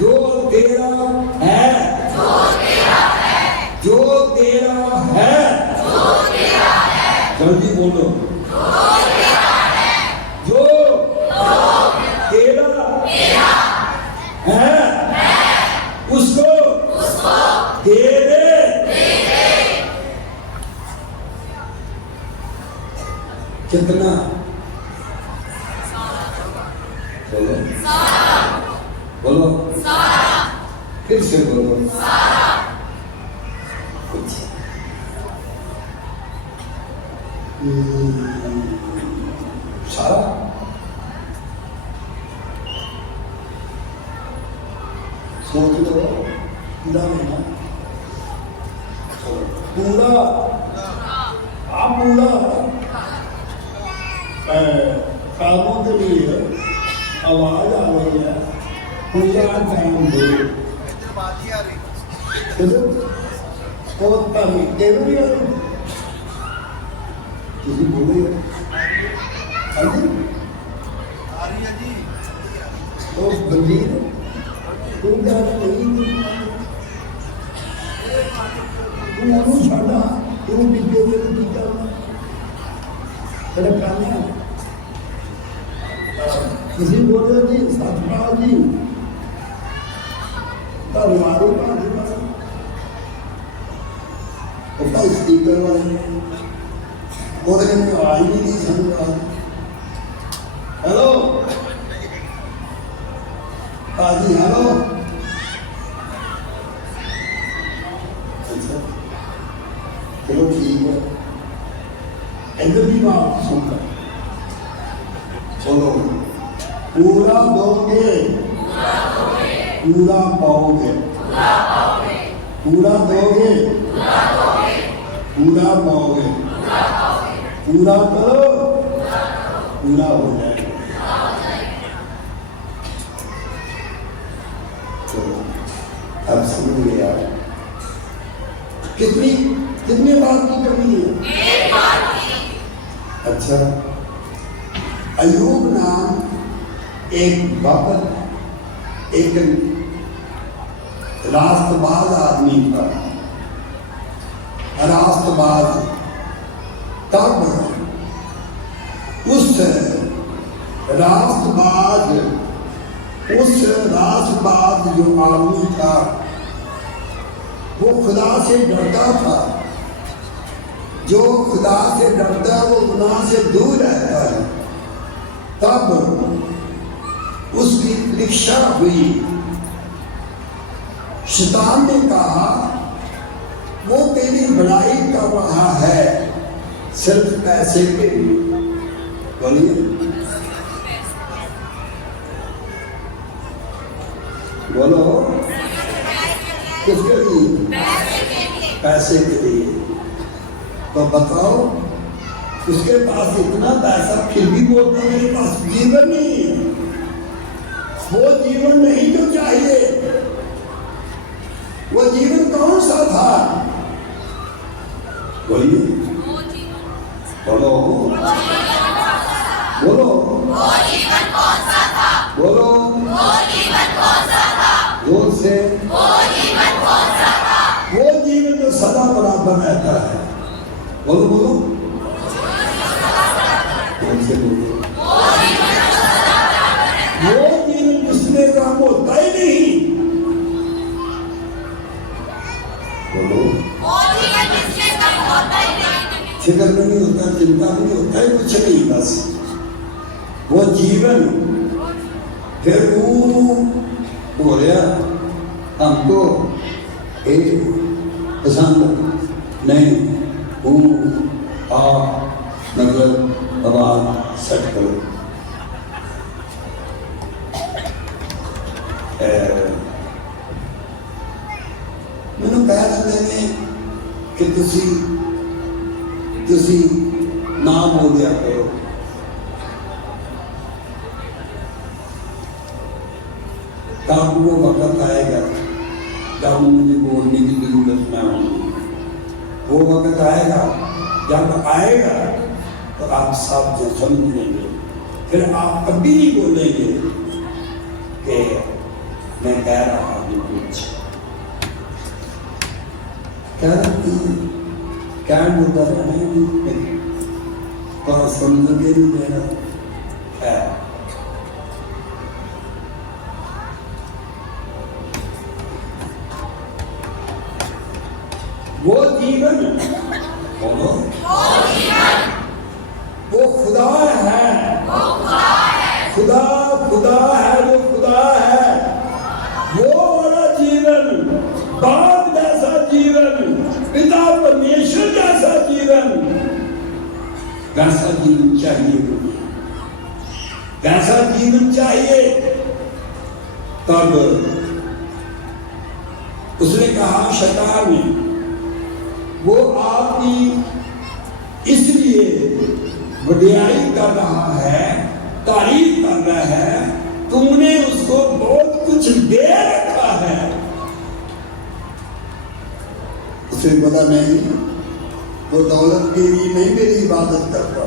जो तेरा है, जो तेरा है, जल्दी बोलो, जो तेरा है उसको दे दे। कितना? बोलो बोलो, फिर से बोलो, सारा सोच लो, पूरा नहीं, पूरा आप पूरा कामों के लिए आवाज आ रही है, पूरा काम दो और कभी टेबल किसी बोले तो बंदीर तुम जाना नहीं, तुम छाड़ा तुम बिके हुए टीका तेरा काम है। किसी बोले जी सतपाल जी हमारे पास उसका स्पीकर वाले बोले कि आई नहीं समझा। हेलो जी, हेलो अच्छा चलो ठीक है, इधर भी बात सुनकर बोलो पूरा दोगे पूरा पाओगे, पूरा दोगे पूरा पाओगे, पूरा करो पूरा हो जाएगा। चलो अब समझ गया कितनी कितने बात की कमी है? अच्छा, अयूब नाम एक वक्त एक रास्तबाज आदमी था, रास्तबाज। तब उस रास्तबाज जो आदमी था वो खुदा से डरता था, जो खुदा से डरता है वो गुनाह से दूर रहता है। तब उसकी परीक्षा हुई, शैतान ने कहा वो तेरी बड़ाई कर रहा है सिर्फ पैसे के लिए। बोलिए बोलो किसके लिए? पैसे के लिए। तो बताओ उसके पास इतना पैसा फिर भी बोलता मेरे पास जीवन नहीं है। वो जीवन नहीं जो चाहिए, वो जीवन कौन सा था? बोलिए बोलो बोलो बोलो जोर से। वो जीवन जो सदा बराबर रहता है। बोलो बोलो जोर से बोलो। वो जीवन जिसमें काम होता ही नहीं। बोलो फिक्र नहीं होता, चिंता नहीं होता है, कुछ नहीं, बस वो जीवन। फिर वो हो गया हमको एक पसंद नहीं, आ मतलब आवाज सेट करो। मैंने कह दिंदे ने कि तुसी ना बोलिया करो। तब वो वक्त आएगा जब मुझे बोलने की जरूरत ना होगी। वो वक्त आएगा, जब आएगा तो आप सब जो समझ लेंगे, फिर आप कभी नहीं बोलेंगे कि मैं कह रहा हूँ कुछ। क्या मुद्दा रहना और समझ के नहीं देना है। वो जीवन बोलो, वो खुदा है, खुदा खुदा है, वो खुदा है। वो वाला जीवन, बाप जैसा जीवन, पिता परमेश्वर जैसा जीवन, कैसा जीवन चाहिए, कैसा जीवन चाहिए। तब उसने कहा शैतान ने, वो आपकी इसलिए वडियाई कर रहा है, तारीफ कर रहा है, तुमने उसको बहुत कुछ दे रखा है। उसे बोला नहीं, वो दौलत के लिए नहीं मेरी इबादत करता,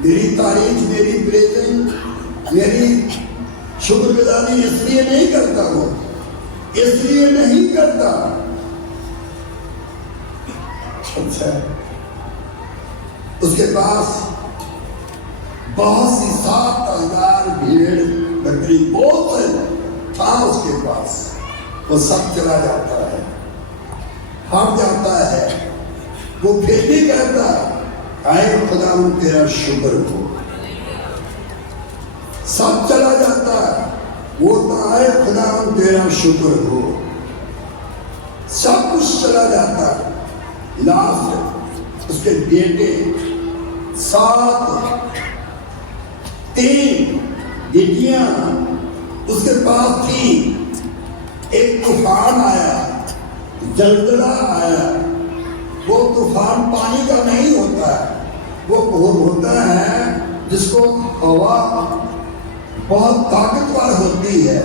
मेरी तारीफ, मेरी प्रेजेंट, मेरी शुक्रगुजारी इसलिए नहीं करता, वो इसलिए नहीं करता। अच्छा, उसके पास बहुत सी 7,000 भेड़ बकरी बहुत था उसके पास। वो सब चला जाता है, हट जाता है। वो फिर भी कहता, आए खुदा तेरा शुक्र हो। सब चला जाता है, वो तो आए खुदा तेरा शुक्र हो। सब कुछ चला जाता है। लास्ट उसके बेटे 7, 3 बेटियां उसके पास थी। एक तूफान आया, जलजला आया। वो तूफान पानी का नहीं होता है, वो होता है जिसको हवा बहुत ताकतवर होती है,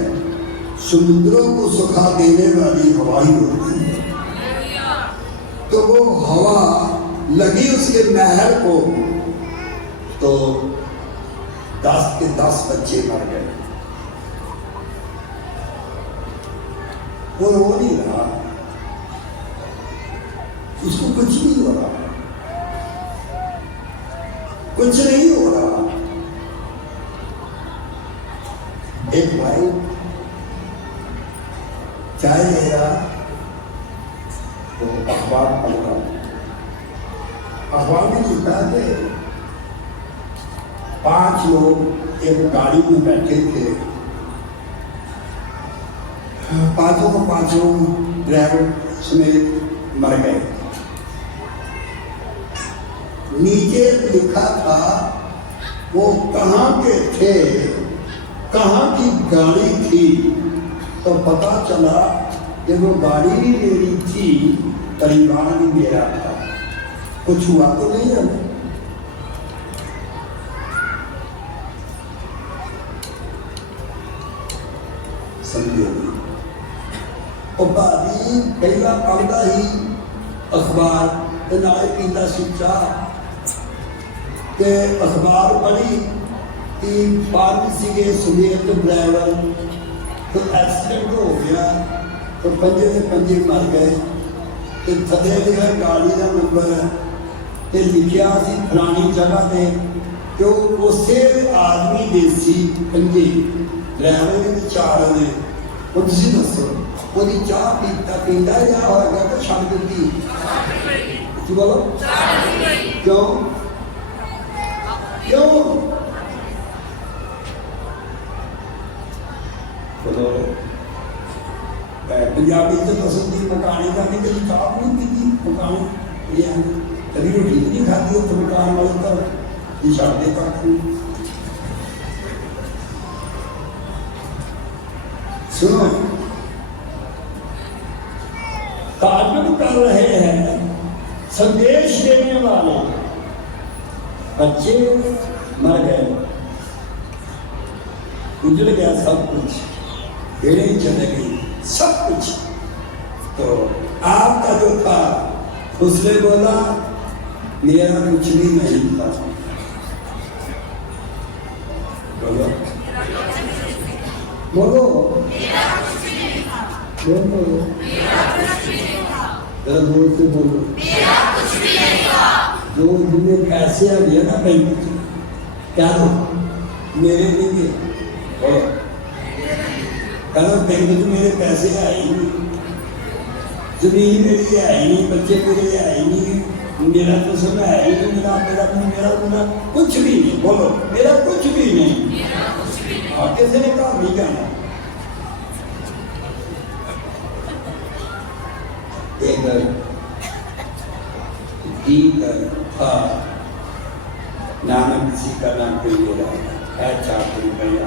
समुद्रों को सुखा देने वाली हवा ही होती है। तो वो हवा लगी उसके महल को, तो 10 के 10 बच्चे मर गए। वो रो नहीं रहा, उसको कुछ नहीं हो रहा, कुछ नहीं हो रहा। एक भाई चाय ले रहा, तो अखबार पढ़ रहा, अखबार में लिखा है 5 लोग एक गाड़ी में बैठे थे, पांचों को पांचों ड्राइवर समेत मर गए। नीचे लिखा था वो कहाँ के थे, कहाँ की गाड़ी थी। तो पता चला कि वो गाड़ी भी मेरी थी, परिवार भी मेरा था। कुछ हुआ तो नहीं है। समझे? और भाभी पहला पढ़ता ही अखबार ते नाले पींदा सी चाह। ते अखबार पढ़ी कि पार्टी सीगे सुमेत ड्राइवर, तो एक्सीडेंट हो गया, तो 5 के 5 मर गए। तो थले लिखा गाड़ी का नंबर है, तो लिखा सी फलानी जगह से, तो उसे आदमी दे सी 5 ड्राइवर ने 4 ने। और तुसी दसो वो चाह पीता या होगा तो छड़ दी बोलो क्यों क्यों बोलो। पंजाबी तो दसो की मकानी का नहीं कभी चाह नहीं पीती, मकानी रोटियां कभी रोटी भी नहीं खाती तो मकान वाले तो निशाने पाते। सुनो, ताजुब कर रहे हैं संदेश देने वाले बच्चे मर गए, उजड़ गया सब कुछ, भेड़े चले गई सब कुछ। तो आपका जो था उसने बोला मेरा कुछ भी नहीं था। बोलो बोलो बोलो, जरा जोर से बोलो। जो जिन्हें पैसे आ गया ना बैंक क्या दो मेरे लिए, बोलो कहना बैंक में मेरे पैसे आए नहीं, जमीन मेरी है ही नहीं, बच्चे मेरे है ही नहीं, मेरा तो सब है ही नहीं, मेरा कुछ भी नहीं। बोलो मेरा कुछ भी नहीं। और किसी ने कहा नहीं जाना। एक गीत था, नाम किसी का नाम कोई ले रहा है, 4 रुपया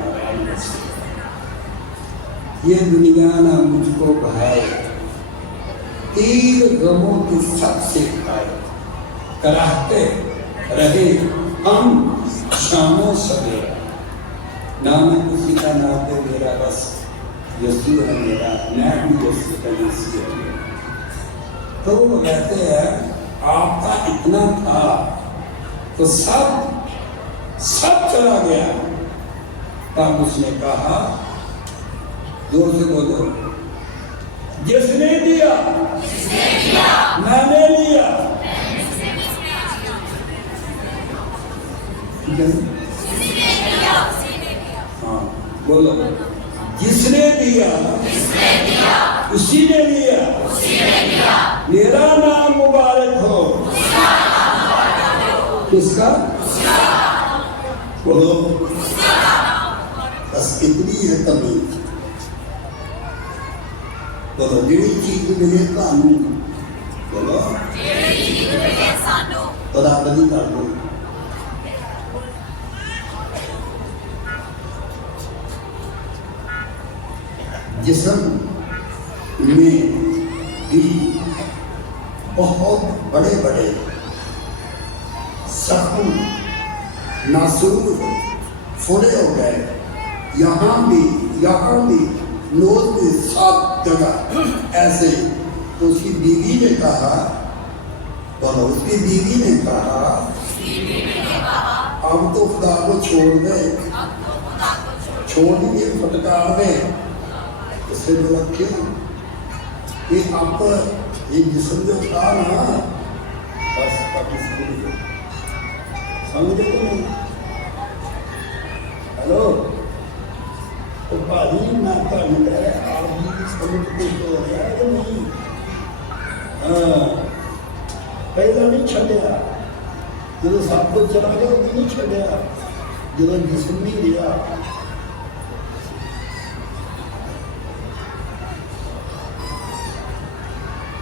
ये दुनिया ना मुझको भाए, तीर गमों की सबसे खाए, कराहते रहे हम शामों सवेरा, नाम किसी का नाम है मेरा बस यीशु है मेरा, मैं भी यीशु का यीशु है। तो वो कहते हैं आपका इतना था तो सब चला गया। तब उसने कहा, जोर से बोलो, जिसने दिया मैंने लिया। हाँ बोलो, जिसने दिया उसी ने लिया, मेरा नाम मुबारक हो। किसका? बोलो, बस इतनी है तमीज। बोलो ਜਿਹੜੀ चीज मिले ਤੁਹਾਨੂੰ, बोलो तो ਰੱਬ ਦੀ कर दो। जिस्म में भी बहुत बड़े बड़े जख्म नासूर फोड़े हो गए, यहाँ भी नोज में सब जगह ऐसे। तो उसकी बीवी ने कहा, बोलो उसकी बीवी ने कहा अब तो खुदा को छोड़ दे, छोड़ दिए फटकार दे। उससे बोला क्यों? ये आप ये जिस्म जो था ना, बस समझे तो नहीं। हेलो तो भाजी मैं ਤੁਹਾਨੂੰ ਕਹਿ ਰਿਹਾ ਆਪ ਦੀ ਸਮਝ ਕੁਝ ਹੋ ਰਿਹਾ ਹੈ ਕਿ ਨਹੀਂ? ਪਹਿਲਾਂ ਨਹੀਂ ਛੱਡਿਆ, ਜਦੋਂ ਸਭ ਕੁਝ ਚਲਾ ਗਿਆ ਉਹ ਨਹੀਂ ਛੱਡਿਆ, ਜਦੋਂ ਜਿਸਮ ਨਹੀਂ ਰਿਹਾ।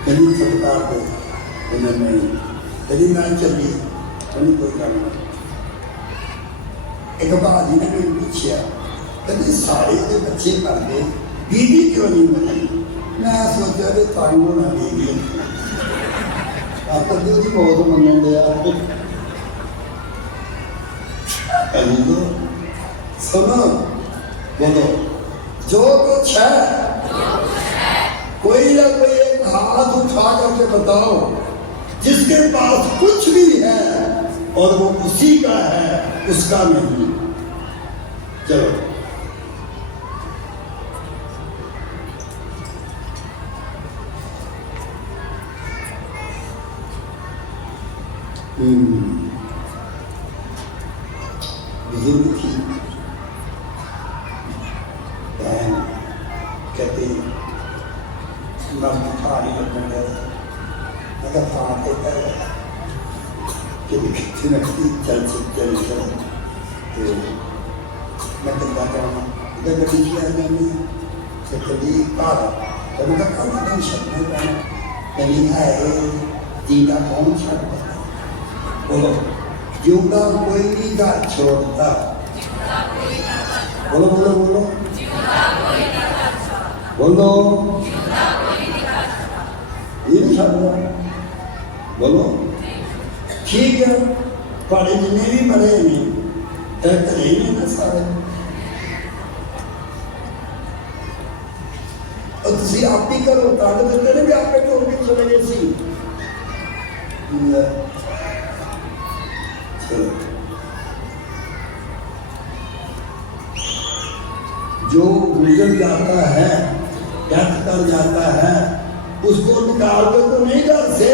कभी फटकार दे उन्हें नहीं, कभी मैं चली उन्हें कोई गल नहीं। एक भाजी ने मैंने पूछा कभी सारे के बच्चे कर दे बीवी क्यों नहीं बनी? मैं सोचा कि तांगो ना बीवी आप तो बहुत मनन दिया। कभी तो सुनो, बोलो जो कुछ है कोई ना कोई एक हाथ उठा करके बताओ जिसके पास कुछ भी है और वो उसी का है, उसका नहीं। चलो बुजुर्ग थी बहन, कहते भारी लगन अगर पाते कि कितनी नकदी चल तो मैं कहता हूँ इधर कभी किया मैंने से कभी पारा तो मैं कहता हूँ नहीं शब्द कहीं आए जीता कौन छाड़ता? बोलो, जिंदा कोई नहीं घर छोड़ता। बोलो बोलो बोलो बोलो, ये नहीं छाड़ता। बोलो ठीक है, पढ़े जिन्हें भी पढ़े नहीं तक नहीं ना सारे। और तुसी आप ही करो, ताकत देते भी आपके तो उनके चले गए सी। चलो, जो गुजर जाता है, व्यर्थ कर जाता है, उसको निकाल दो तो नहीं घर से,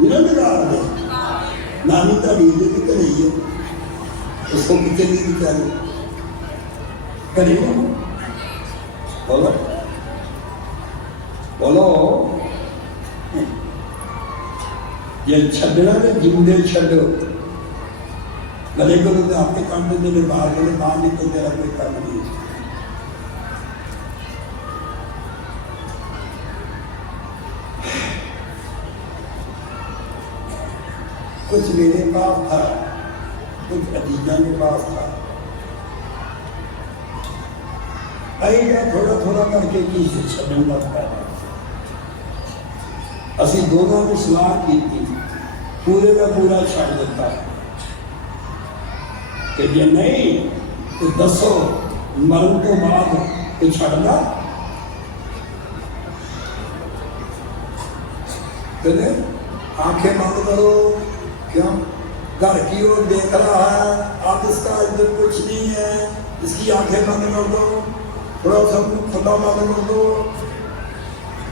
बिना निकाल दे। नानी ताड़ी लेके करिए, उसको कितने भी निकाले करिए। बोलो बोलो, ये छड़ना तो जिंदे छड़ो, गले को तो आपके काम में देने बाहर गले बाहर निकल तेरा कोई काम नहीं। कुछ मेरे पास था, कुछ अदीजा के पास था। आइए थोड़ा थोड़ा करके चीज छड़न लगता है। असी दोनों ने सलाह की थी, पूरे का पूरा छड़ देता है कि ये नहीं तो दसो मरण तो बाद तो छड़ना। कहते आंखें बंद करो, क्यों? घर की ओर देख रहा है, आप इसका इधर कुछ नहीं है, इसकी आंखें बंद कर दो, थोड़ा सा खुला बंद कर दो,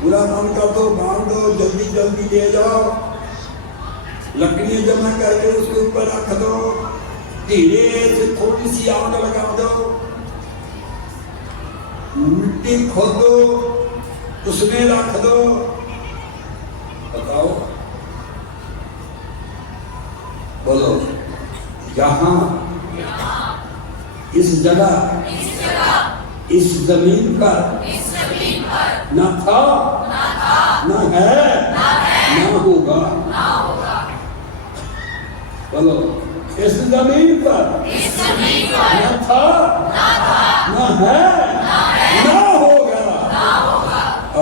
पूरा बंद कर दो, बांध दो, जल्दी जल्दी ले जाओ, लकड़ियां जमा करके उसके ऊपर रख दो, धीरे से थोड़ी सी आग लगा दो, मिट्टी खोदो, उसमें रख दो। बताओ, बोलो, यहाँ इस जगह इस जमीन पर न था, न है, न होगा। बोलो, इस जमीन पर न था, न है, न होगा।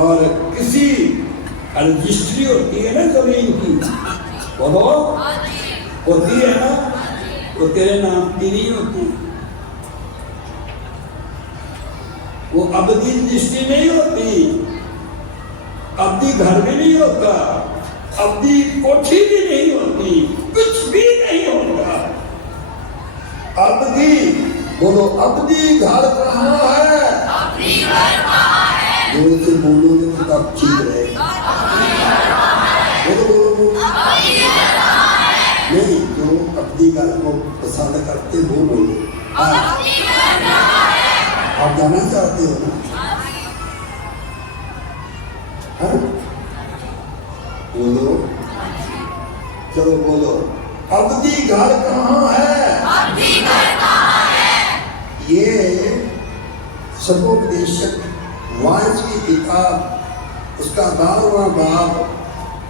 और किसी रजिस्ट्री होती है ना जमीन की, बोलो होती है ना, वो तेरे नाम की नहीं होती, वो अबदी रजिस्ट्री नहीं होती, अबदी घर भी नहीं होता, अबदी कोठी भी नहीं होती, कुछ भी नहीं होता। अबदी, बोलो अबदी घर कहाँ है? अबदी घर कहाँ है? जोर से बोलोगे तो तब ठीक रहेगा। बोलो बोलो बोलो, नहीं जो अबदी घर को पसंद करते वो बोलो। आप जाना चाहते हो ना? बोलो, चलो बोलो, अबदी घर कहाँ है? अबदी घर कहाँ है? ये सर्वोपदेशक वाइज की किताब, उसका 12वां बाब,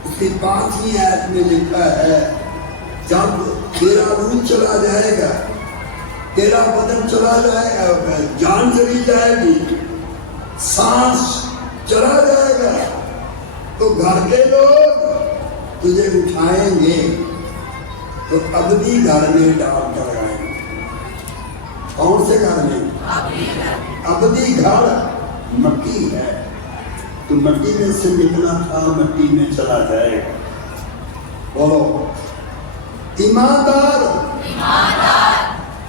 उसकी 5वीं आयत में लिखा है, जब तेरा रूह चला जाएगा, तेरा बदन चला जाएगा, जान चली जाएगी, सांस चला जाएगा, तो घर के लोग तुझे उठाएंगे तो अबदी घर में डाल कर आएंगे। कौन से घर में? अबदी घर मट्टी है, तो मट्टी में से निकला था, मट्टी में चला जाएगा। बोलो, ईमानदार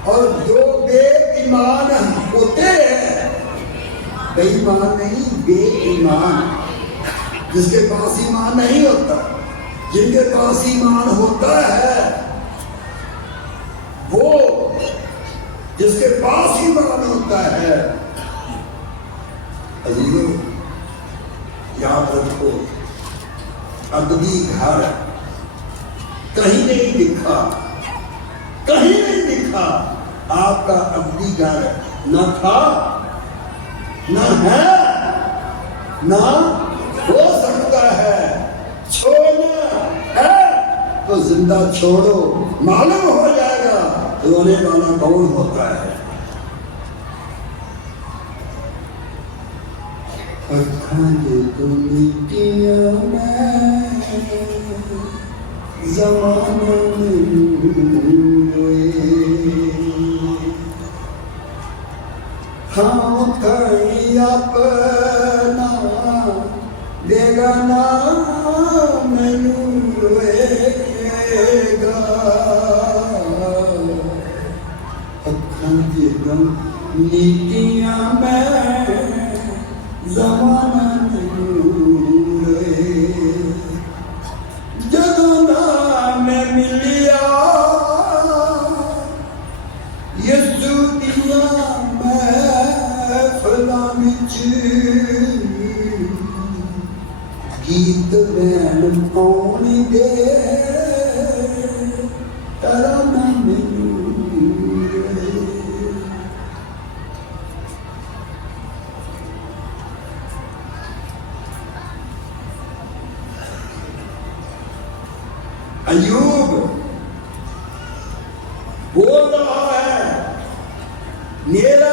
और जो बेईमान होते हैं, बेईमान नहीं, बेईमान, जिसके पास ईमान नहीं होता, जिनके पास ईमान होता है, वो जिसके पास ईमान होता है, अजीजों याद रखो, अबदी घर कहीं नहीं दिखा, कहीं नहीं दिखा। आपका अबदी घर न था, न है, न हो सकता है। छोड़ तो जिंदा छोड़ो, मालूम हो जाएगा रोने वाला कौन होता है। अखां तो मिट्टियां में ज़माना रोए, हाँ कहीं अपना बेगाना मैनू रोएगा। अखां तो मिट्टियां में ज़माना ਜਦੋਂ ਨਾ ਮੈਂ ਮਿਲਿਆ ਯਿਸੂ ਦੀਆਂ ਮਹਿਫਲਾਂ ਵਿੱਚ ਗੀਤ ਗਾਣ ਪਾਉਣਗੇ ਤਰਾਨਾ ਮੈਨੂੰ अय्यूब बोल रहा है, मेरा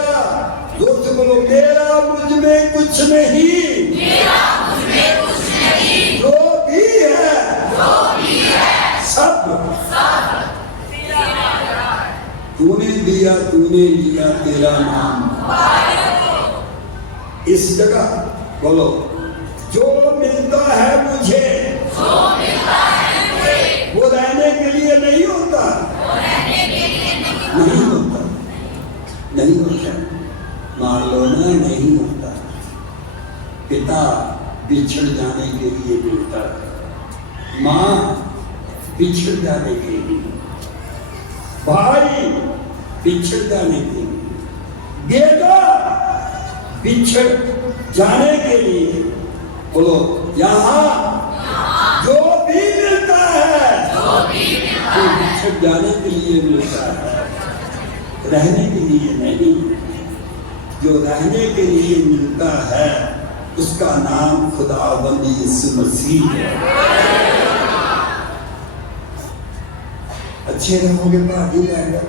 दोस्त बोलो, मेरा मुझ में कुछ नहीं, जो भी है सब तूने दिया, तूने लिया, तेरा नाम। इस जगह बोलो, जो मिलता है मुझे वो रहने के लिए नहीं होता, नहीं होता, नहीं होता, मान लो ना, नहीं होता। पिता बिछड़ जाने के लिए मिलता है, माँ बिछड़ जाने के लिए, भाई बिछड़ जाने के लिए, बेटा बिछड़ जाने के लिए। बोलो, यहाँ जो भी मिलता है वो बिछड़ जाने के लिए मिलता है, रहने के लिए नहीं। जो रहने के लिए मिलता है उसका नाम खुदावंद यीशु मसीह है। अच्छे रहोगे भागी रहेगा।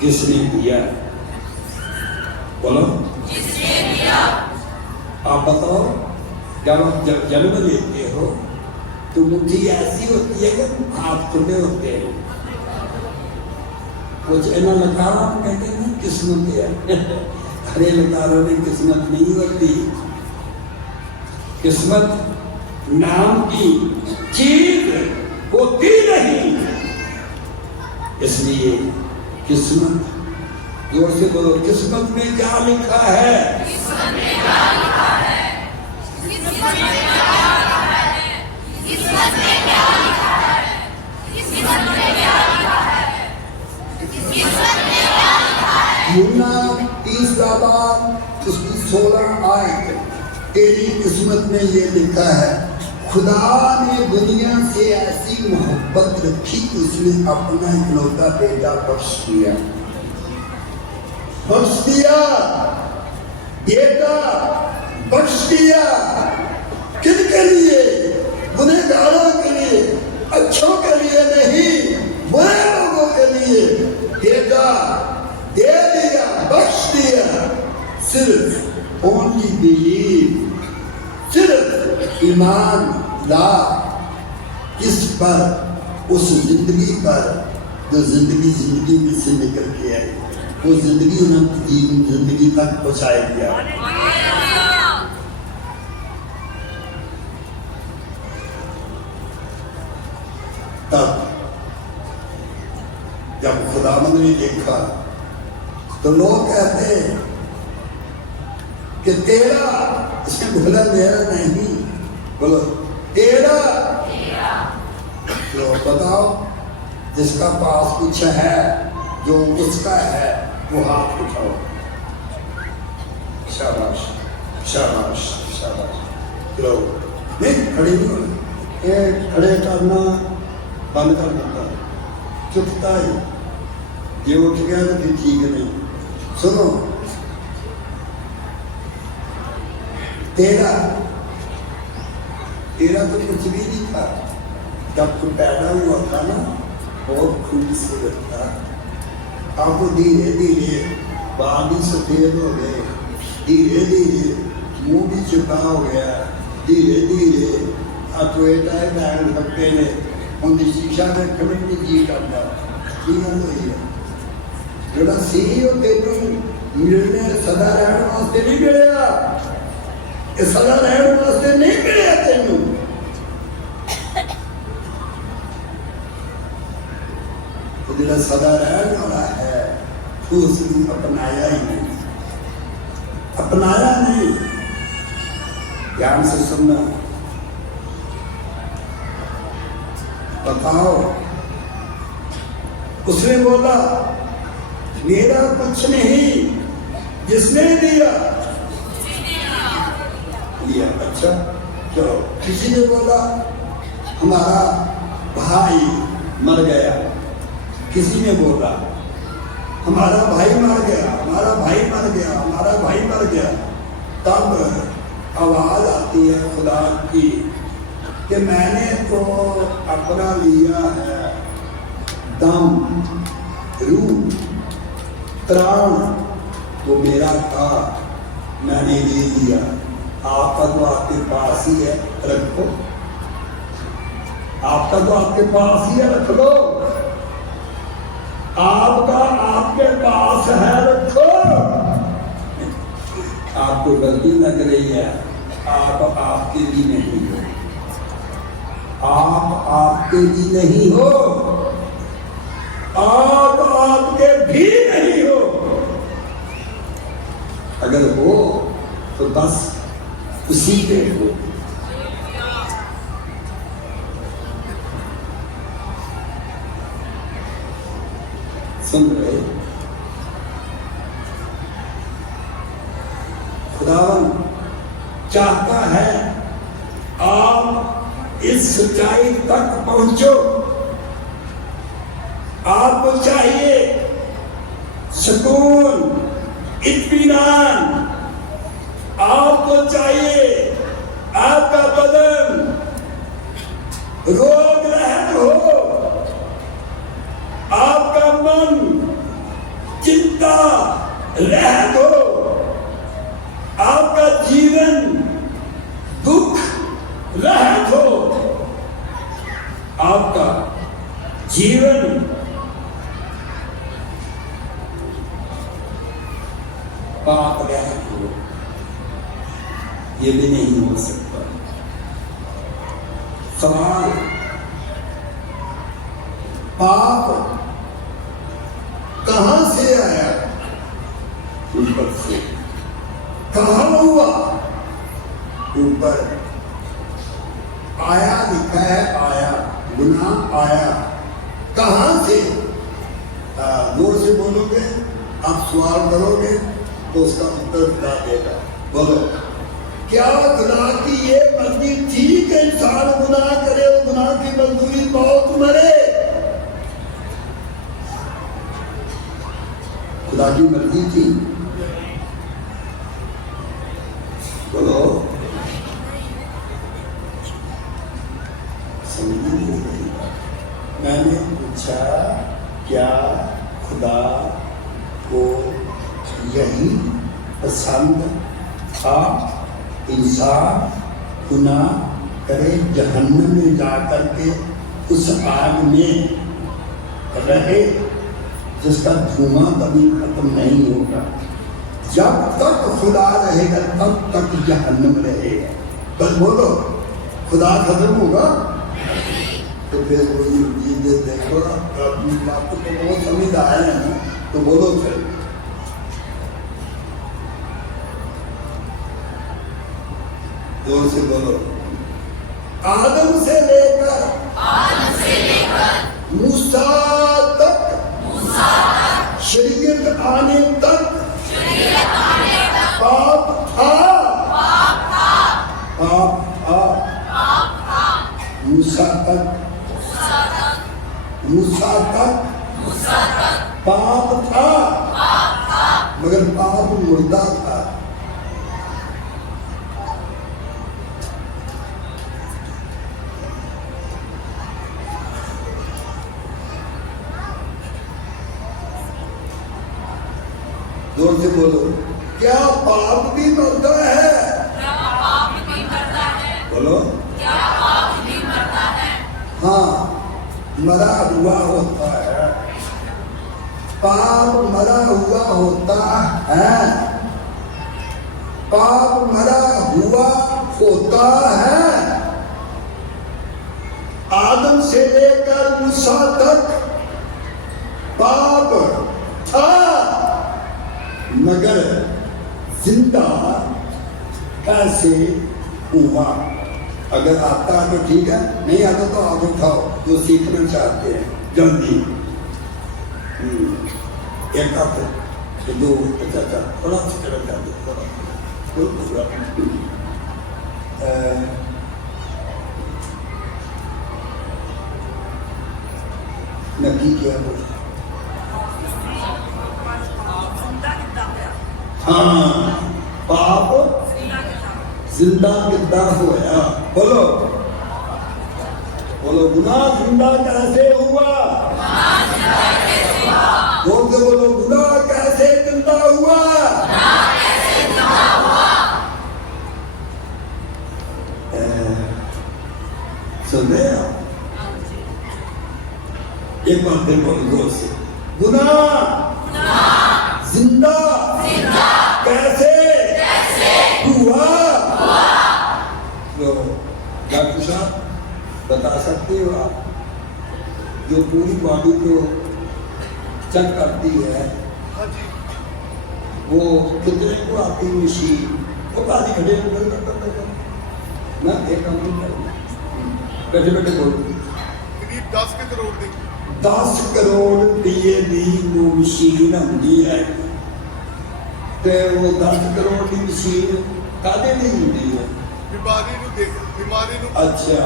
जिसने दिया, बोलो जिसने दिया। आप बताओ, जब जन्म लेते हो तो मुट्ठी ऐसी होती है कि हाथ खुले होते हैं, कुछ ऐना लकारा हम कहते हैं किस्मत है। अरे लकारों में किस्मत नहीं होती, किस्मत नाम की चीज होती नहीं। इसलिए किस्मत, जोर से बोलो, किस्मत में क्या लिखा है? किस्मत में क्या लिखा है? किस्मत में क्या लिखा है? किस्मत में क्या लिखा है? किस्मत में क्या लिखा है? किस्मत में क्या लिखा है? यूना 30 बार उसकी 16 आयत, तेरी किस्मत में ये लिखा है, खुदा ने दुनिया से ऐसी मोहब्बत रखी कि उसने अपना इकलौता बेटा बख्श दिया, बख्श दिया, बेटा बख्श दिया। किसके लिए? गुनहगारों के लिए, अच्छों के लिए नहीं, बुरे लोगों के लिए बेटा दे दिया, बख्श दिया। सिर्फ ओनली बिलीव, सिर्फ ईमान ला इस पर, उस जिंदगी पर जो जिंदगी में से निकल के आई, वो जिंदगी अनंत जिंदगी तक पहुंचाएगी। तब जब खुदावंद ने देखा तो लोग कहते हैं कि तेरा, इसने बोला मेरा नहीं, बोलो तेरा। तो बताओ, जिसका पास कुछ है, जो उसका है, वो हाथ उठाओ। शाबाश शाबाश शाबाश। लो, नहीं खड़े नहीं होना, खड़े करना बंद कर देता, चुपता ही। ये उठ गया तो फिर ठीक नहीं। सुनो, तेरा तेरा तो कुछ भी नहीं था। जब तू पैदा हुआ था ना, बहुत खूबसूरत था। अब धीरे धीरे बाल भी सफेद हो गए, धीरे धीरे मुंह भी चुका हो गया, धीरे धीरे अटवेटा बैन लगते ने उनकी शीशा देखने की जी करता। की गल हुई है जोड़ा सी वो तेन मिलने सदा रहने वास्ते नहीं मिलया, ये सदा रहने वास्ते नहीं मिलया तेनू। जो सदा रहने वाला है तो उसने अपनाया ही नहीं, अपनाया नहीं। ध्यान से सुनना, बताओ। उसने बोला मेरा कुछ नहीं, जिसने दिया दिया। अच्छा चलो, किसी ने बोला हमारा भाई मर गया, किसी ने बोला हमारा भाई मर गया, हमारा भाई मर गया, हमारा भाई मर गया। तब आवाज आती है खुदा की कि मैंने तो अपना लिया है दम, रूह, त्राण, वो मेरा था, मैंने ले लिया। आपका तो आपके पास ही है, रखो। आपका तो आपके पास ही है, रख लो। आपका आपके पास है, रखो। आपको गलती लग रही है, आप आपके भी नहीं हो, आप आपके भी नहीं हो, आप आपके भी नहीं हो। अगर हो तो बस उसी के हो। सुन रहे? खुदावन चाहता है आप इस सच्चाई तक पहुंचो। आपको चाहिए सुकून, इत्मीनान। आपको चाहिए आपका बदन रोग रहित हो, आपका मन चिंता रहित हो, आपका जीवन दुख रहित हो, आपका जीवन पाप रहित हो। ये भी नहीं हो सकता। सवाल, पाप कहां से आया? ऊपर से। कहां हुआ? ऊपर। आया लिखा है, आया, गुनाह आया। कहां से? जोर से बोलोगे, आप सवाल करोगे तो उसका उत्तर खुदा देगा। बोलो, क्या गुनाह की ये मर्जी थी कि इंसान गुनाह करे और गुनाह की मजदूरी मौत मरे? खुदा की मर्जी थी? बोलो, समझ नहीं रही। मैंने पूछा क्या खुदा को यही पसंद था इंसान गुनाह करे, जहन्नम में जाकर के उस आग में रहे जिसका धुआं कभी खत्म नहीं होगा? जब तक खुदा रहेगा तब तक जहन्नम रहेगा। बस बोलो, खुदा खत्म होगा तो फिर वही चीजें देखो। अपनी बात को बहुत समझ आया है ना, तो बोलो फिर। जोर से बोलो। आदम से लेकर मूसा तक, शरीयत आने तक पाप था, पाप था। मूसा तक पाप था, मगर पाप मुर्दा था। जोर से बोलो, क्या पाप भी मरता है? क्या पाप भी मरता है? बोलो, क्या पाप भी मरता है? हाँ, मरा हुआ होता है, पाप मरा हुआ होता है, पाप मरा हुआ होता है। आदम से लेकर मूसा तक पाप था, मगर जिंदा कैसे हुआ? अगर आता है तो ठीक है, नहीं आता तो आप उठाओ जो सीखना चाहते हैं जल्दी। एक हाथ तो दो, अच्छा थोड़ा सा चला जाते, थोड़ा नक्की क्या बोल, जिंदा कितना होया? हाँ, पाप जिंदा कितना होया? बोलो बोलो, गुनाह जिंदा कैसे हुआ? बोल के बोलो, गुनाह कैसे जिंदा हुआ? सुन रहे हो? एक बार फिर बोलो जोर से, गुनाह जिंदा कैसे हुआ? तो डॉक्टर साहब बता सकते हो आप, जो पूरी बॉडी को चेक करती है हाँ जी। वो कितने को आती मशीन? वो बात खड़े ना, एक काम नहीं, बैठे बैठे बोलो, करीब 10 करोड़ दी। 10 करोड़ रुपये की वो मशीन होंगी है, तो वो 10 करोड़ की मशीन कादे नहीं होती है? बीमारी नू देख, बीमारी नू। अच्छा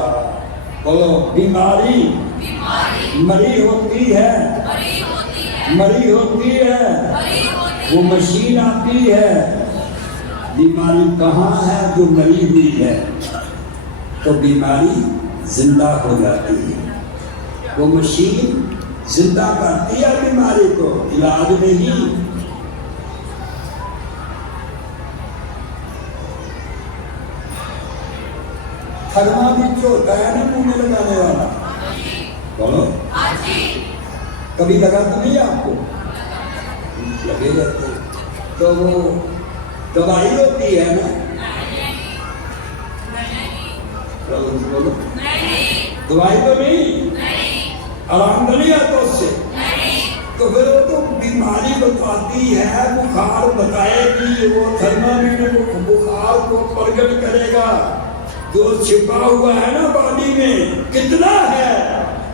बोलो, बीमारी मरी होती है, मरी होती है, वो मशीन आती है। बीमारी कहाँ है? जो मरी हुई है, तो बीमारी जिंदा हो जाती है। वो मशीन जिंदा करती है बीमारी को, इलाज नहीं। थर्मामीटर होता है ना मुंह में लगाने वाला, बोलो कभी लगा तो नहीं आपको? लगे रहते, तो वो दवाई होती है ना, बोलो दवाई तो नहीं, आराम तो नहीं आता उससे, तो फिर वो तो बीमारी बताती है, बुखार बताएगी, वो थर्मामीटर बुखार को प्रकट करेगा। जो छिपा हुआ है ना बॉडी में कितना है,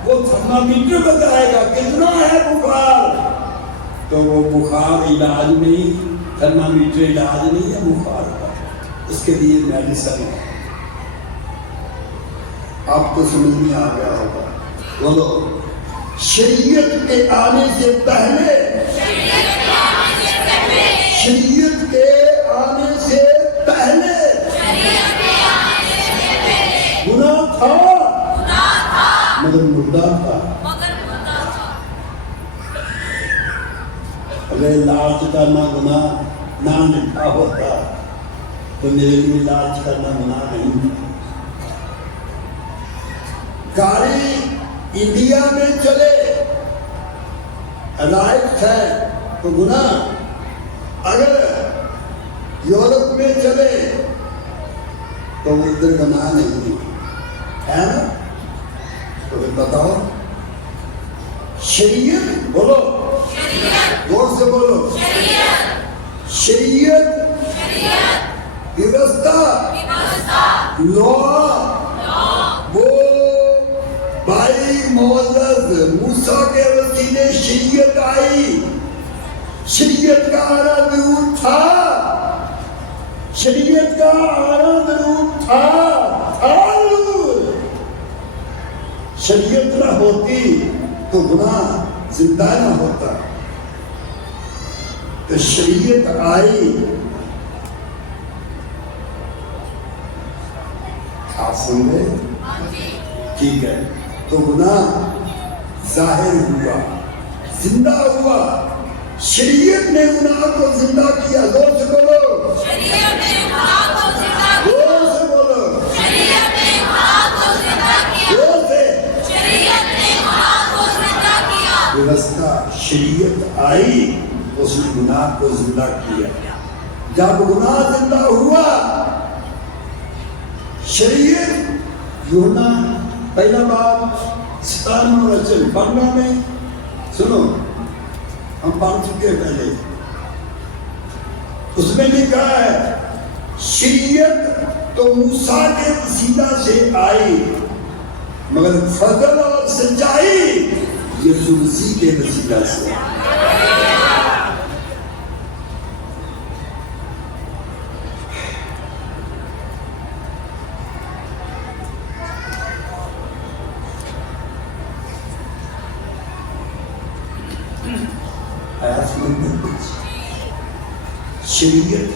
वो थर्मामीटर बताएगा कितना है बुखार। तो वो बुखार इलाज नहीं, थर्मामीटर इलाज नहीं है बुखार का, उसके लिए मेडिसिन है। आपको समझ में आ गया होगा? बोलो, शरीयत के आने से पहले, शरीयत के आने से पहले गुनाह था, मगर मुर्दा था। अगर लालच करना गुनाह ना लिखा होता तो मेरे लिए लालच करना गुनाह नहीं। गाड़ी इंडिया में चले राइट है तो गुनाह, अगर यूरोप में चले तो उधर गुनाह नहीं है ना। तो फिर बताओ, शरीयत बोलो, जोर से बोलो, शरीयत व्यवस्था, लॉ, वो भाई मोहम्मद मूसा के वसीले शरीयत आई। शरीयत का आना जरूर था, शरीयत का आना जरूर था। शरीयत ना होती तो गुनाह जिंदा ना होता। तो शरीयत आई, आप सुन रहे? ठीक है, तो गुनाह जाहिर हुआ, जिंदा हुआ, शरीयत ने गुनाह को जिंदा किया। जोर से बोलो, शरीयत ने गुनाह को जिंदा किया। जोर से बोलो, शरीयत ने गुनाह को जिंदा किया। जोर से। शरीयत ने गुनाह को जिंदा किया। व्यवस्था शरीयत आई, उसने गुनाह को जिंदा किया। जब गुनाह जिंदा हुआ, शरीयत यूहन्ना पहला बाब 97 वचन पढ़ना में सुनो, हम पढ़ चुके पहले। उसमें लिखा है शरीयत तो मूसा के वसीला से आई, मगर फजल और सच्चाई यीशु मसीह के वसीला से। शरीयत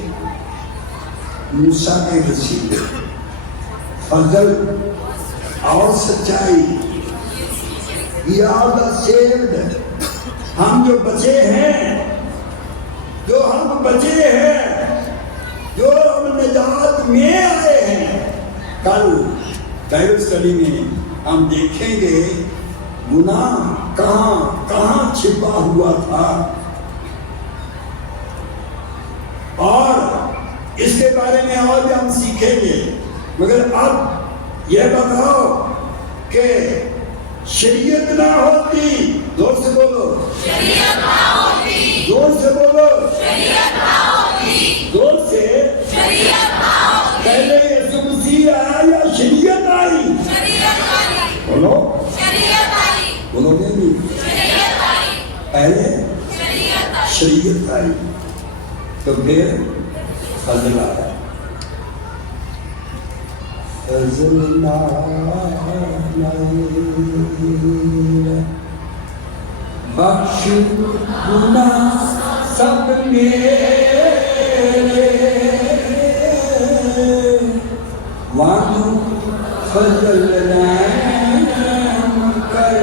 मूसा के वसीले, फजल और सच्चाई, We are the saved। हम जो बचे हैं, जो हम बचे हैं, जो हम निजात में आए हैं। कल बाइबल स्टडी में हम देखेंगे गुनाह कहां कहां छिपा हुआ था, और इसके बारे में और भी हम सीखेंगे। मगर अब यह बताओ कि शरीयत ना होती, जोर से बोलो, शरीयत ना होती। जोर से बोलो, शरीयत ना होती। जोर से। शरीयत ना होती। पहले यीशु मसीह आया या शरीयत आई? शरीयत आई। बोलो, शरीयत आई। बोलोगे नहीं? शरीयत आई। पहले शरीयत आई। शरीयत आई, तो फिर फजल आया। फजल बख्श गुनाह सब मेरे, वादू फजल रहम कर,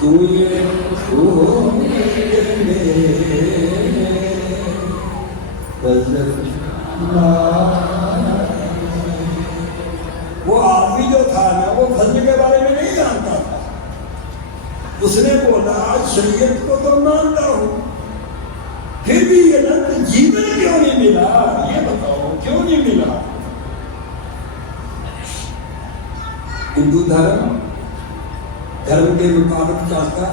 तू ये वो आदमी जो था ना, वो फजल के बारे में नहीं जानता था। उसने बोला शरीयत को तो मानता हूं, फिर भी ये अनंत जीवन क्यों नहीं मिला? ये बताओ क्यों नहीं मिला? हिंदू धर्म के मुताबिक चलता,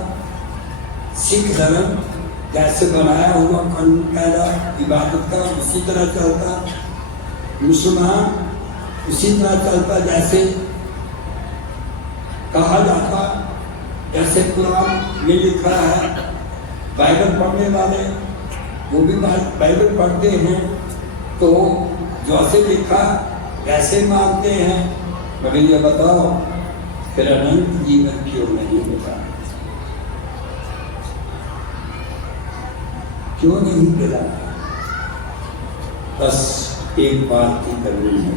सिख धर्म जैसे बनाया हुआ कानून कायदा इबादत का उसी तरह चलता, मुसलमान उसी तरह चलता जैसे कहा जाता, जैसे कुरान में लिखा है। बाइबल पढ़ने वाले वो भी बाइबल पढ़ते हैं, तो जैसे लिखा वैसे मानते हैं। मगर ये बताओ फिर अनंत जीवन क्यों नहीं मिला? क्यों नहीं मिला? बस एक बात की कमी है।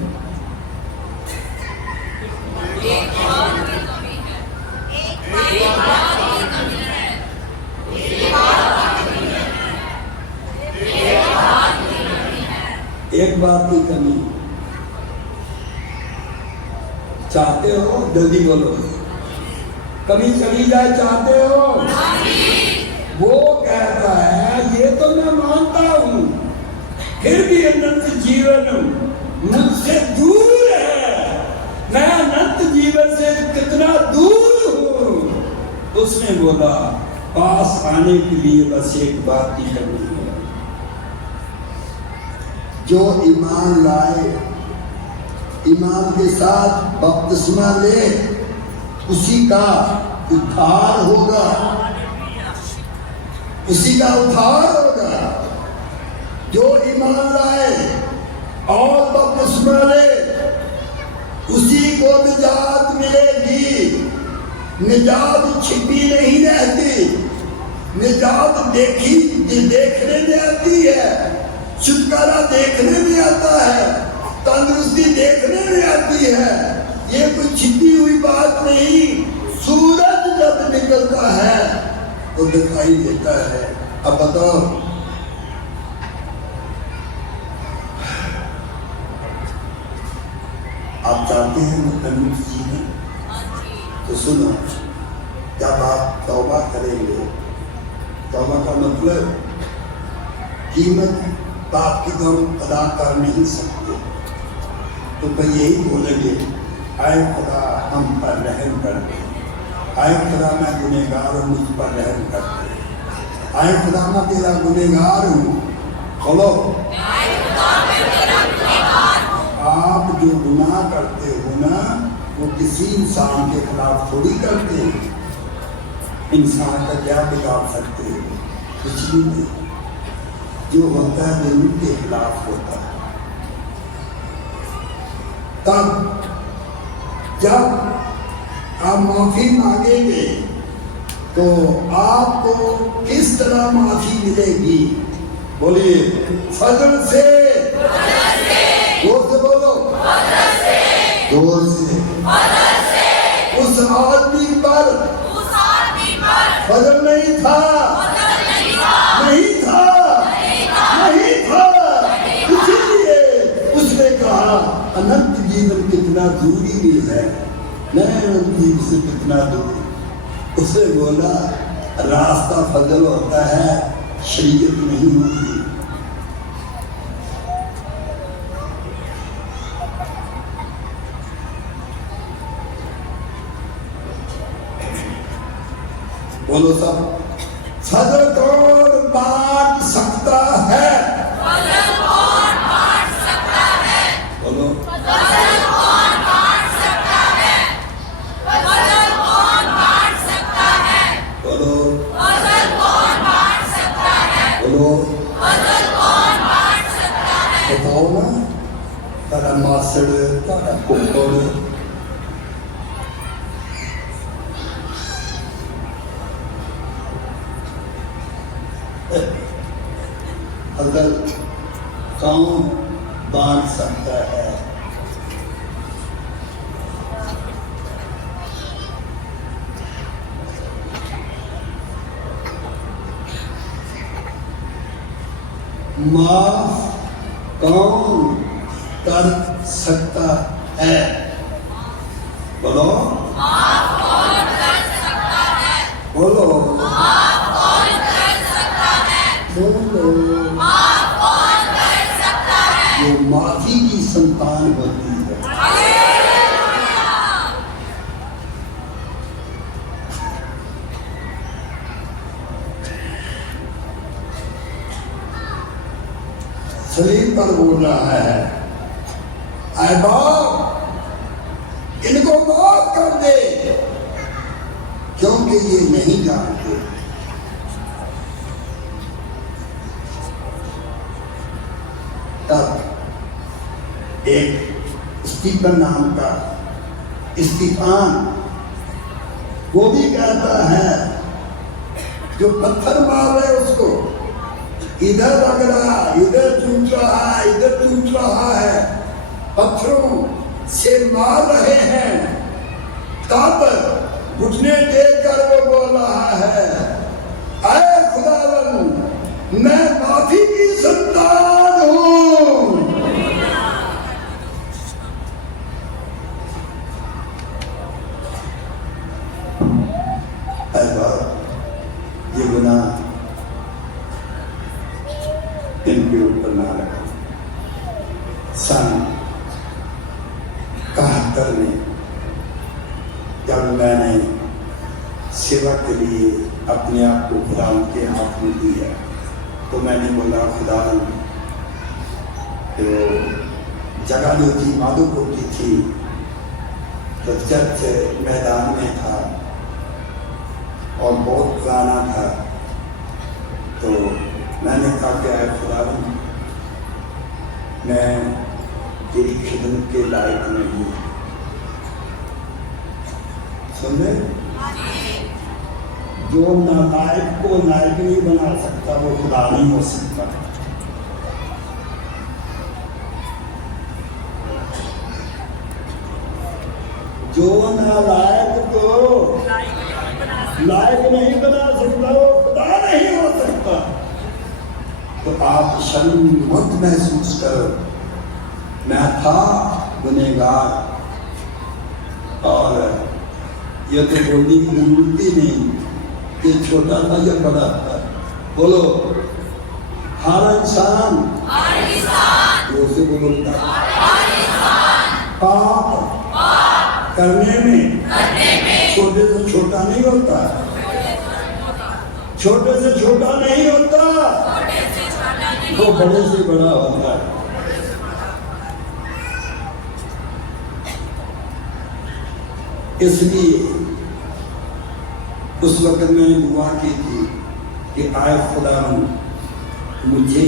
एक बात की कमी है। एक बात की कमी है। एक बात की कमी है। एक बात की कमी है। एक बात की कमी चाहते हो? जल्दी बोलो, कमी चली जाए चाहते हो? वो कहता है ये तो मैं मानता हूं, फिर भी अनंत जीवन मुझसे दूर है। मैं अनंत जीवन से कितना दूर हूं? उसने बोला पास आने के लिए बस एक बात की कमी है। जो ईमान लाए, ईमान के साथ बपतिस्मा ले, उसी का उद्धार होगा, उसी का उद्धार होगा। जो ईमान लाए और बपतिस्मा ले, उसी को निजात मिलेगी। निजात छिपी नहीं रहती, निजात देखने में आती है, छुटकारा देखने में आता है, तंदुरुस्ती देखने में आती है। ये कोई छिपी हुई बात नहीं। सूरज जब निकलता है तो दिखाई देता है। अब बताओ, आप चाहते हैं अनंत जीवन? तो सुनो, जब आप तौबा करेंगे, तौबा का मतलब कीमत पाप की तो हम अदा कर नहीं सकते, तो फिर यही बोलेंगे, आए खुदा हम पर रहम कर दे, आए खुदा मैं गुनहगार हूँ, मुझ पर रहम कर दे, आए खुदा मैं तेरा गुनहगार हूँ। बोलो, आप जो गुनाह करते हो ना, वो किसी इंसान के खिलाफ थोड़ी करते हैं। इंसान का क्या बिगाड़ सकते हो? कुछ भी नहीं। जो होता है वो उनके खिलाफ होता है। तब जब आप माफी मांगेंगे तो आपको किस तरह माफी मिलेगी? बोलिए, फजल से। जोर से बोलो, जोर से। उस आदमी पर फजल नहीं था, नहीं था, नहीं था। इसीलिए उसने कहा अनंत जीवन कितना दूरी भी है, मैं अनंत जीवन से कितना दूर। उसे बोला रास्ता फजल होता है, शरीयत नहीं होती। बोलो सब, फजल कौन बांट सकता है? फजल कौन बांट सकता है? बोलो, फजल कौन बांट सकता है? फजल कौन बांट सकता है? बोलो, फजल कौन बांट सकता है? बोलो, फजल कौन बांट सकता है? बताओ ना, तेरा मासड़, तेरा कुक्कुर, फजल कौन बांट सकता है? माफ कौन कर सकता है? बोलो, माफ कौन कर सकता है? बोलो, माफ कौन कर सकता है? बोलो। माफ कौन कर सकता है? जो माफी की संतान होती है। हालेलुया! शरीर पर बोल रहा है, आए बाप इनको माफ कर दे, क्योंकि ये नहीं जानते। तब एक स्टीफन नाम का स्टीफान, वो भी कहता है, जो पत्थर मार रहे उसको, इधर लग रहा, इधर टूट रहा है, इधर टूट रहा है, पत्थरों से मार रहे हैं, तब घुटने टेक कर वो बोल रहा है, ऐ खुदावन मैं माफी की संतान हूं। ये गुनाह इनके ऊपर ना रखा। सन 71 में जब मैंने सेवा के लिए अपने आप को खुदा के हाथ में दिया, तो मैंने बोला खुदा, तो जगह जो थी माधोपुर की थी, तो चर्च मैदान में था और बहुत पुराना था, तो मैंने कहा कि आए खुदा, मैं तेरी खिदमत के लायक नहीं हूँ। समझे? जो नालायक को लायक नहीं बना सकता वो खुदा नहीं हो सकता। जो नालायक को लायक नहीं बना सकता वो आप शर्म महसूस करो, मैं था गुनहगार, और ये तो बोलने की जरूरत ही नहीं, ये छोटा था या बड़ा था। बोलो हर इंसान से बोलो पाप करने में छोटे से छोटा नहीं होता, छोटे से छोटा नहीं होता, तो बड़े से बड़ा होता है। इसलिए उस वक्त मैंने दुआ की थी कि आए खुदा मुझे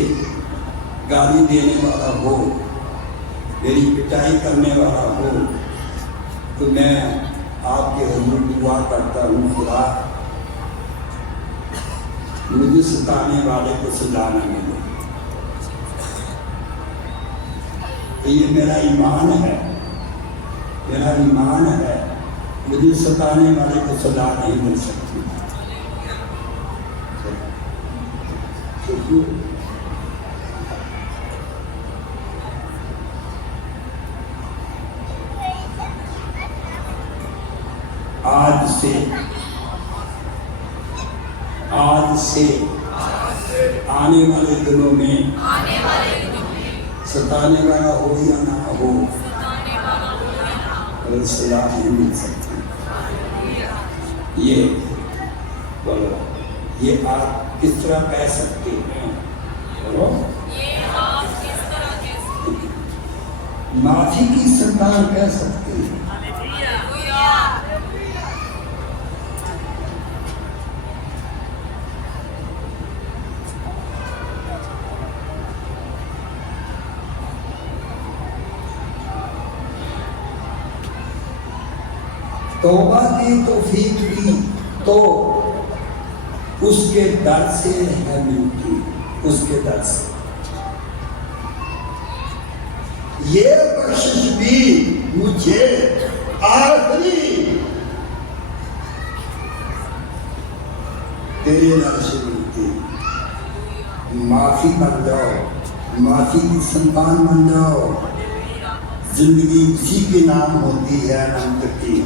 गाली देने वाला हो, मेरी पिटाई करने वाला हो, तो मैं आपके हुजूर दुआ करता हूँ, खुदा मुझे सताने वाले को सजा न मिले। ये मेरा ईमान है, मेरा ईमान है, मुझे सताने वाले को सजा नहीं मिल सकती। आज से आने वाले दिनों में सताने वाला हो या ना हो, सजा नहीं मिल सकती। ये बोलो, ये आप किस तरह कह सकते हैं? बोलो, माफी की संतान कह सकते हैं। तौबा की तौफीक की तो उसके दर से है मिलती, उसके दर से। ये बख्शिश भी मुझे आखिरी तेरे दर से मिलती। माफी बन जाओ, माफी की संतान बन जाओ। जिंदगी उसी के नाम होती है अनंत की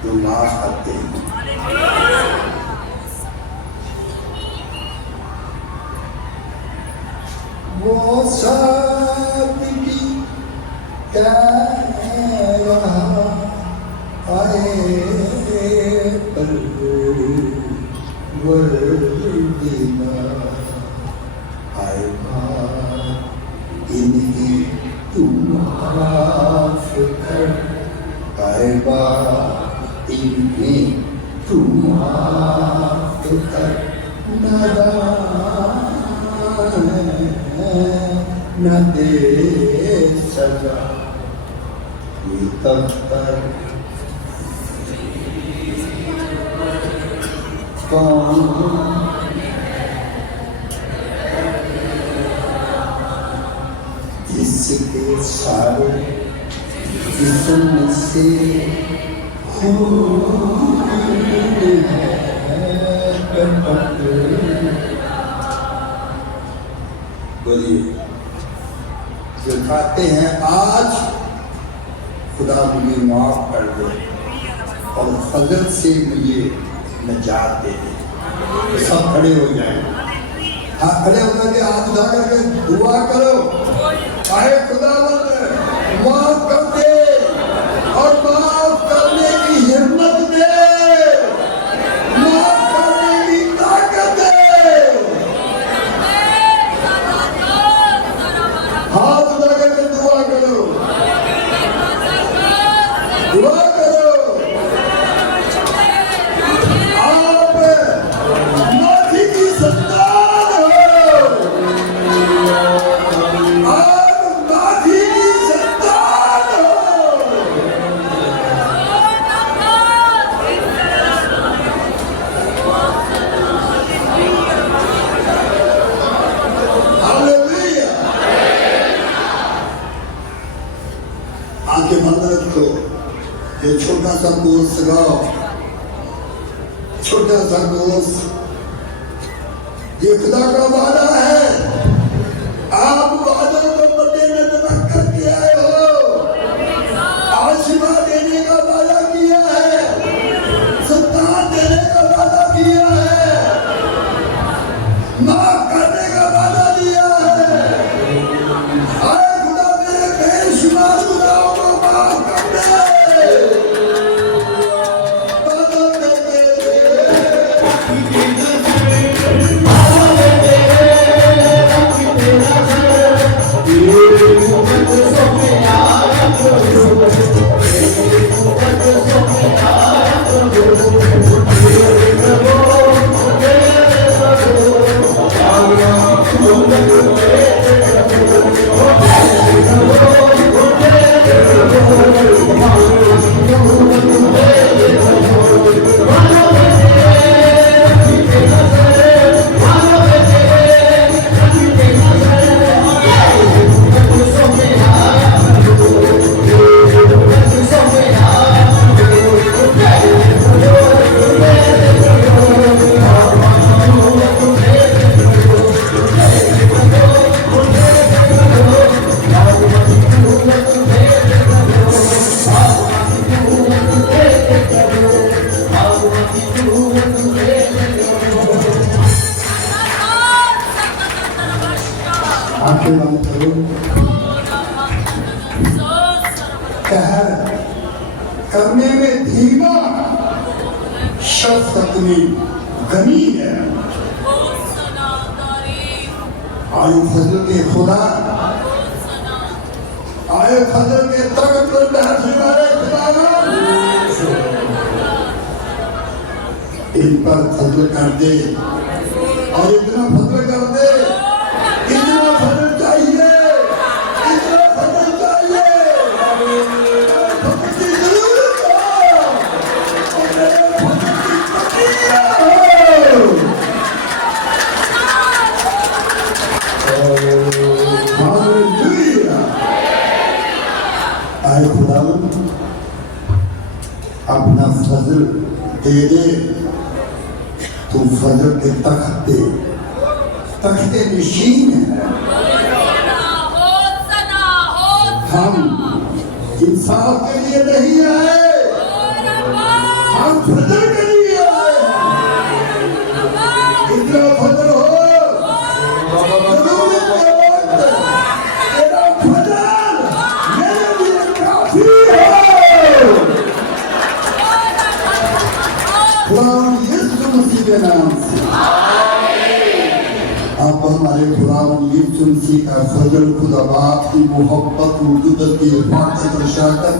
जो माफ करते हैं। वो सादगी कह रहा आए पर वर्दिना आए इनकी तू माफ कर, आए इन्हें तू माफ कर, न दे सजा ये तब तक कौन जिसके सारे जिस्म से बोलिए, जो खाते हैं आज खुदा मुझे माफ कर दे और फजल से मुझे नजात दे दे। तो सब खड़े हो जाए, हाँ खड़े होकर के हाथ उठा करके दुआ करो, आए खुदा माफ कर दे और माफ करने की हिम्मत दे, माफ करने की ताकत दे। हाथ उठा करके दुआ करो, दुआ करो। आप माफी की संतान हो, आप माफी की संतान हो। हालेलुया। आंखें बंद रखो, ये छोटा सा कोर्स गाओ, छोटा सा कोर्स। ये खुदा का वादा है, आप बादल को पते में रख करके आए हो, आशीर्वाद देने का वादा किया है, संतान देने का वादा किया है, माफ करने का वादा दिया है। आए खुदा मेरे बेशुमार गुनाहों को माफ कर दे। करने में धीमा शख्स अपनी गनी है। आए फजल के खुदा, आए फजल के तख्त पर बैठने वाले खुदा, इन पर फजल कर दे और इतना फजल कर दे, इतना फजल चाहिए, इतना फजल चाहिए। आए खुदा अपना फजल दे दे, तू फजल के तख्ते नशीन है। हम इंसाफ के लिए नहीं आए, हम फजल के लिए आए। इतना फजल हो, तेरा फजल मेरे लिए काफी है। यीशु मसीह के नाम से आप हमारे खुदावंद यीशु मसीह का फजल, खुदा बाप की मोहब्बत, कुदरत की हिफाजत और शफ़क़त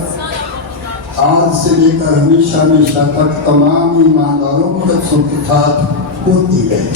आज से लेकर हमेशा हमेशा तक तमाम ईमानदारों के साथ होती रहे।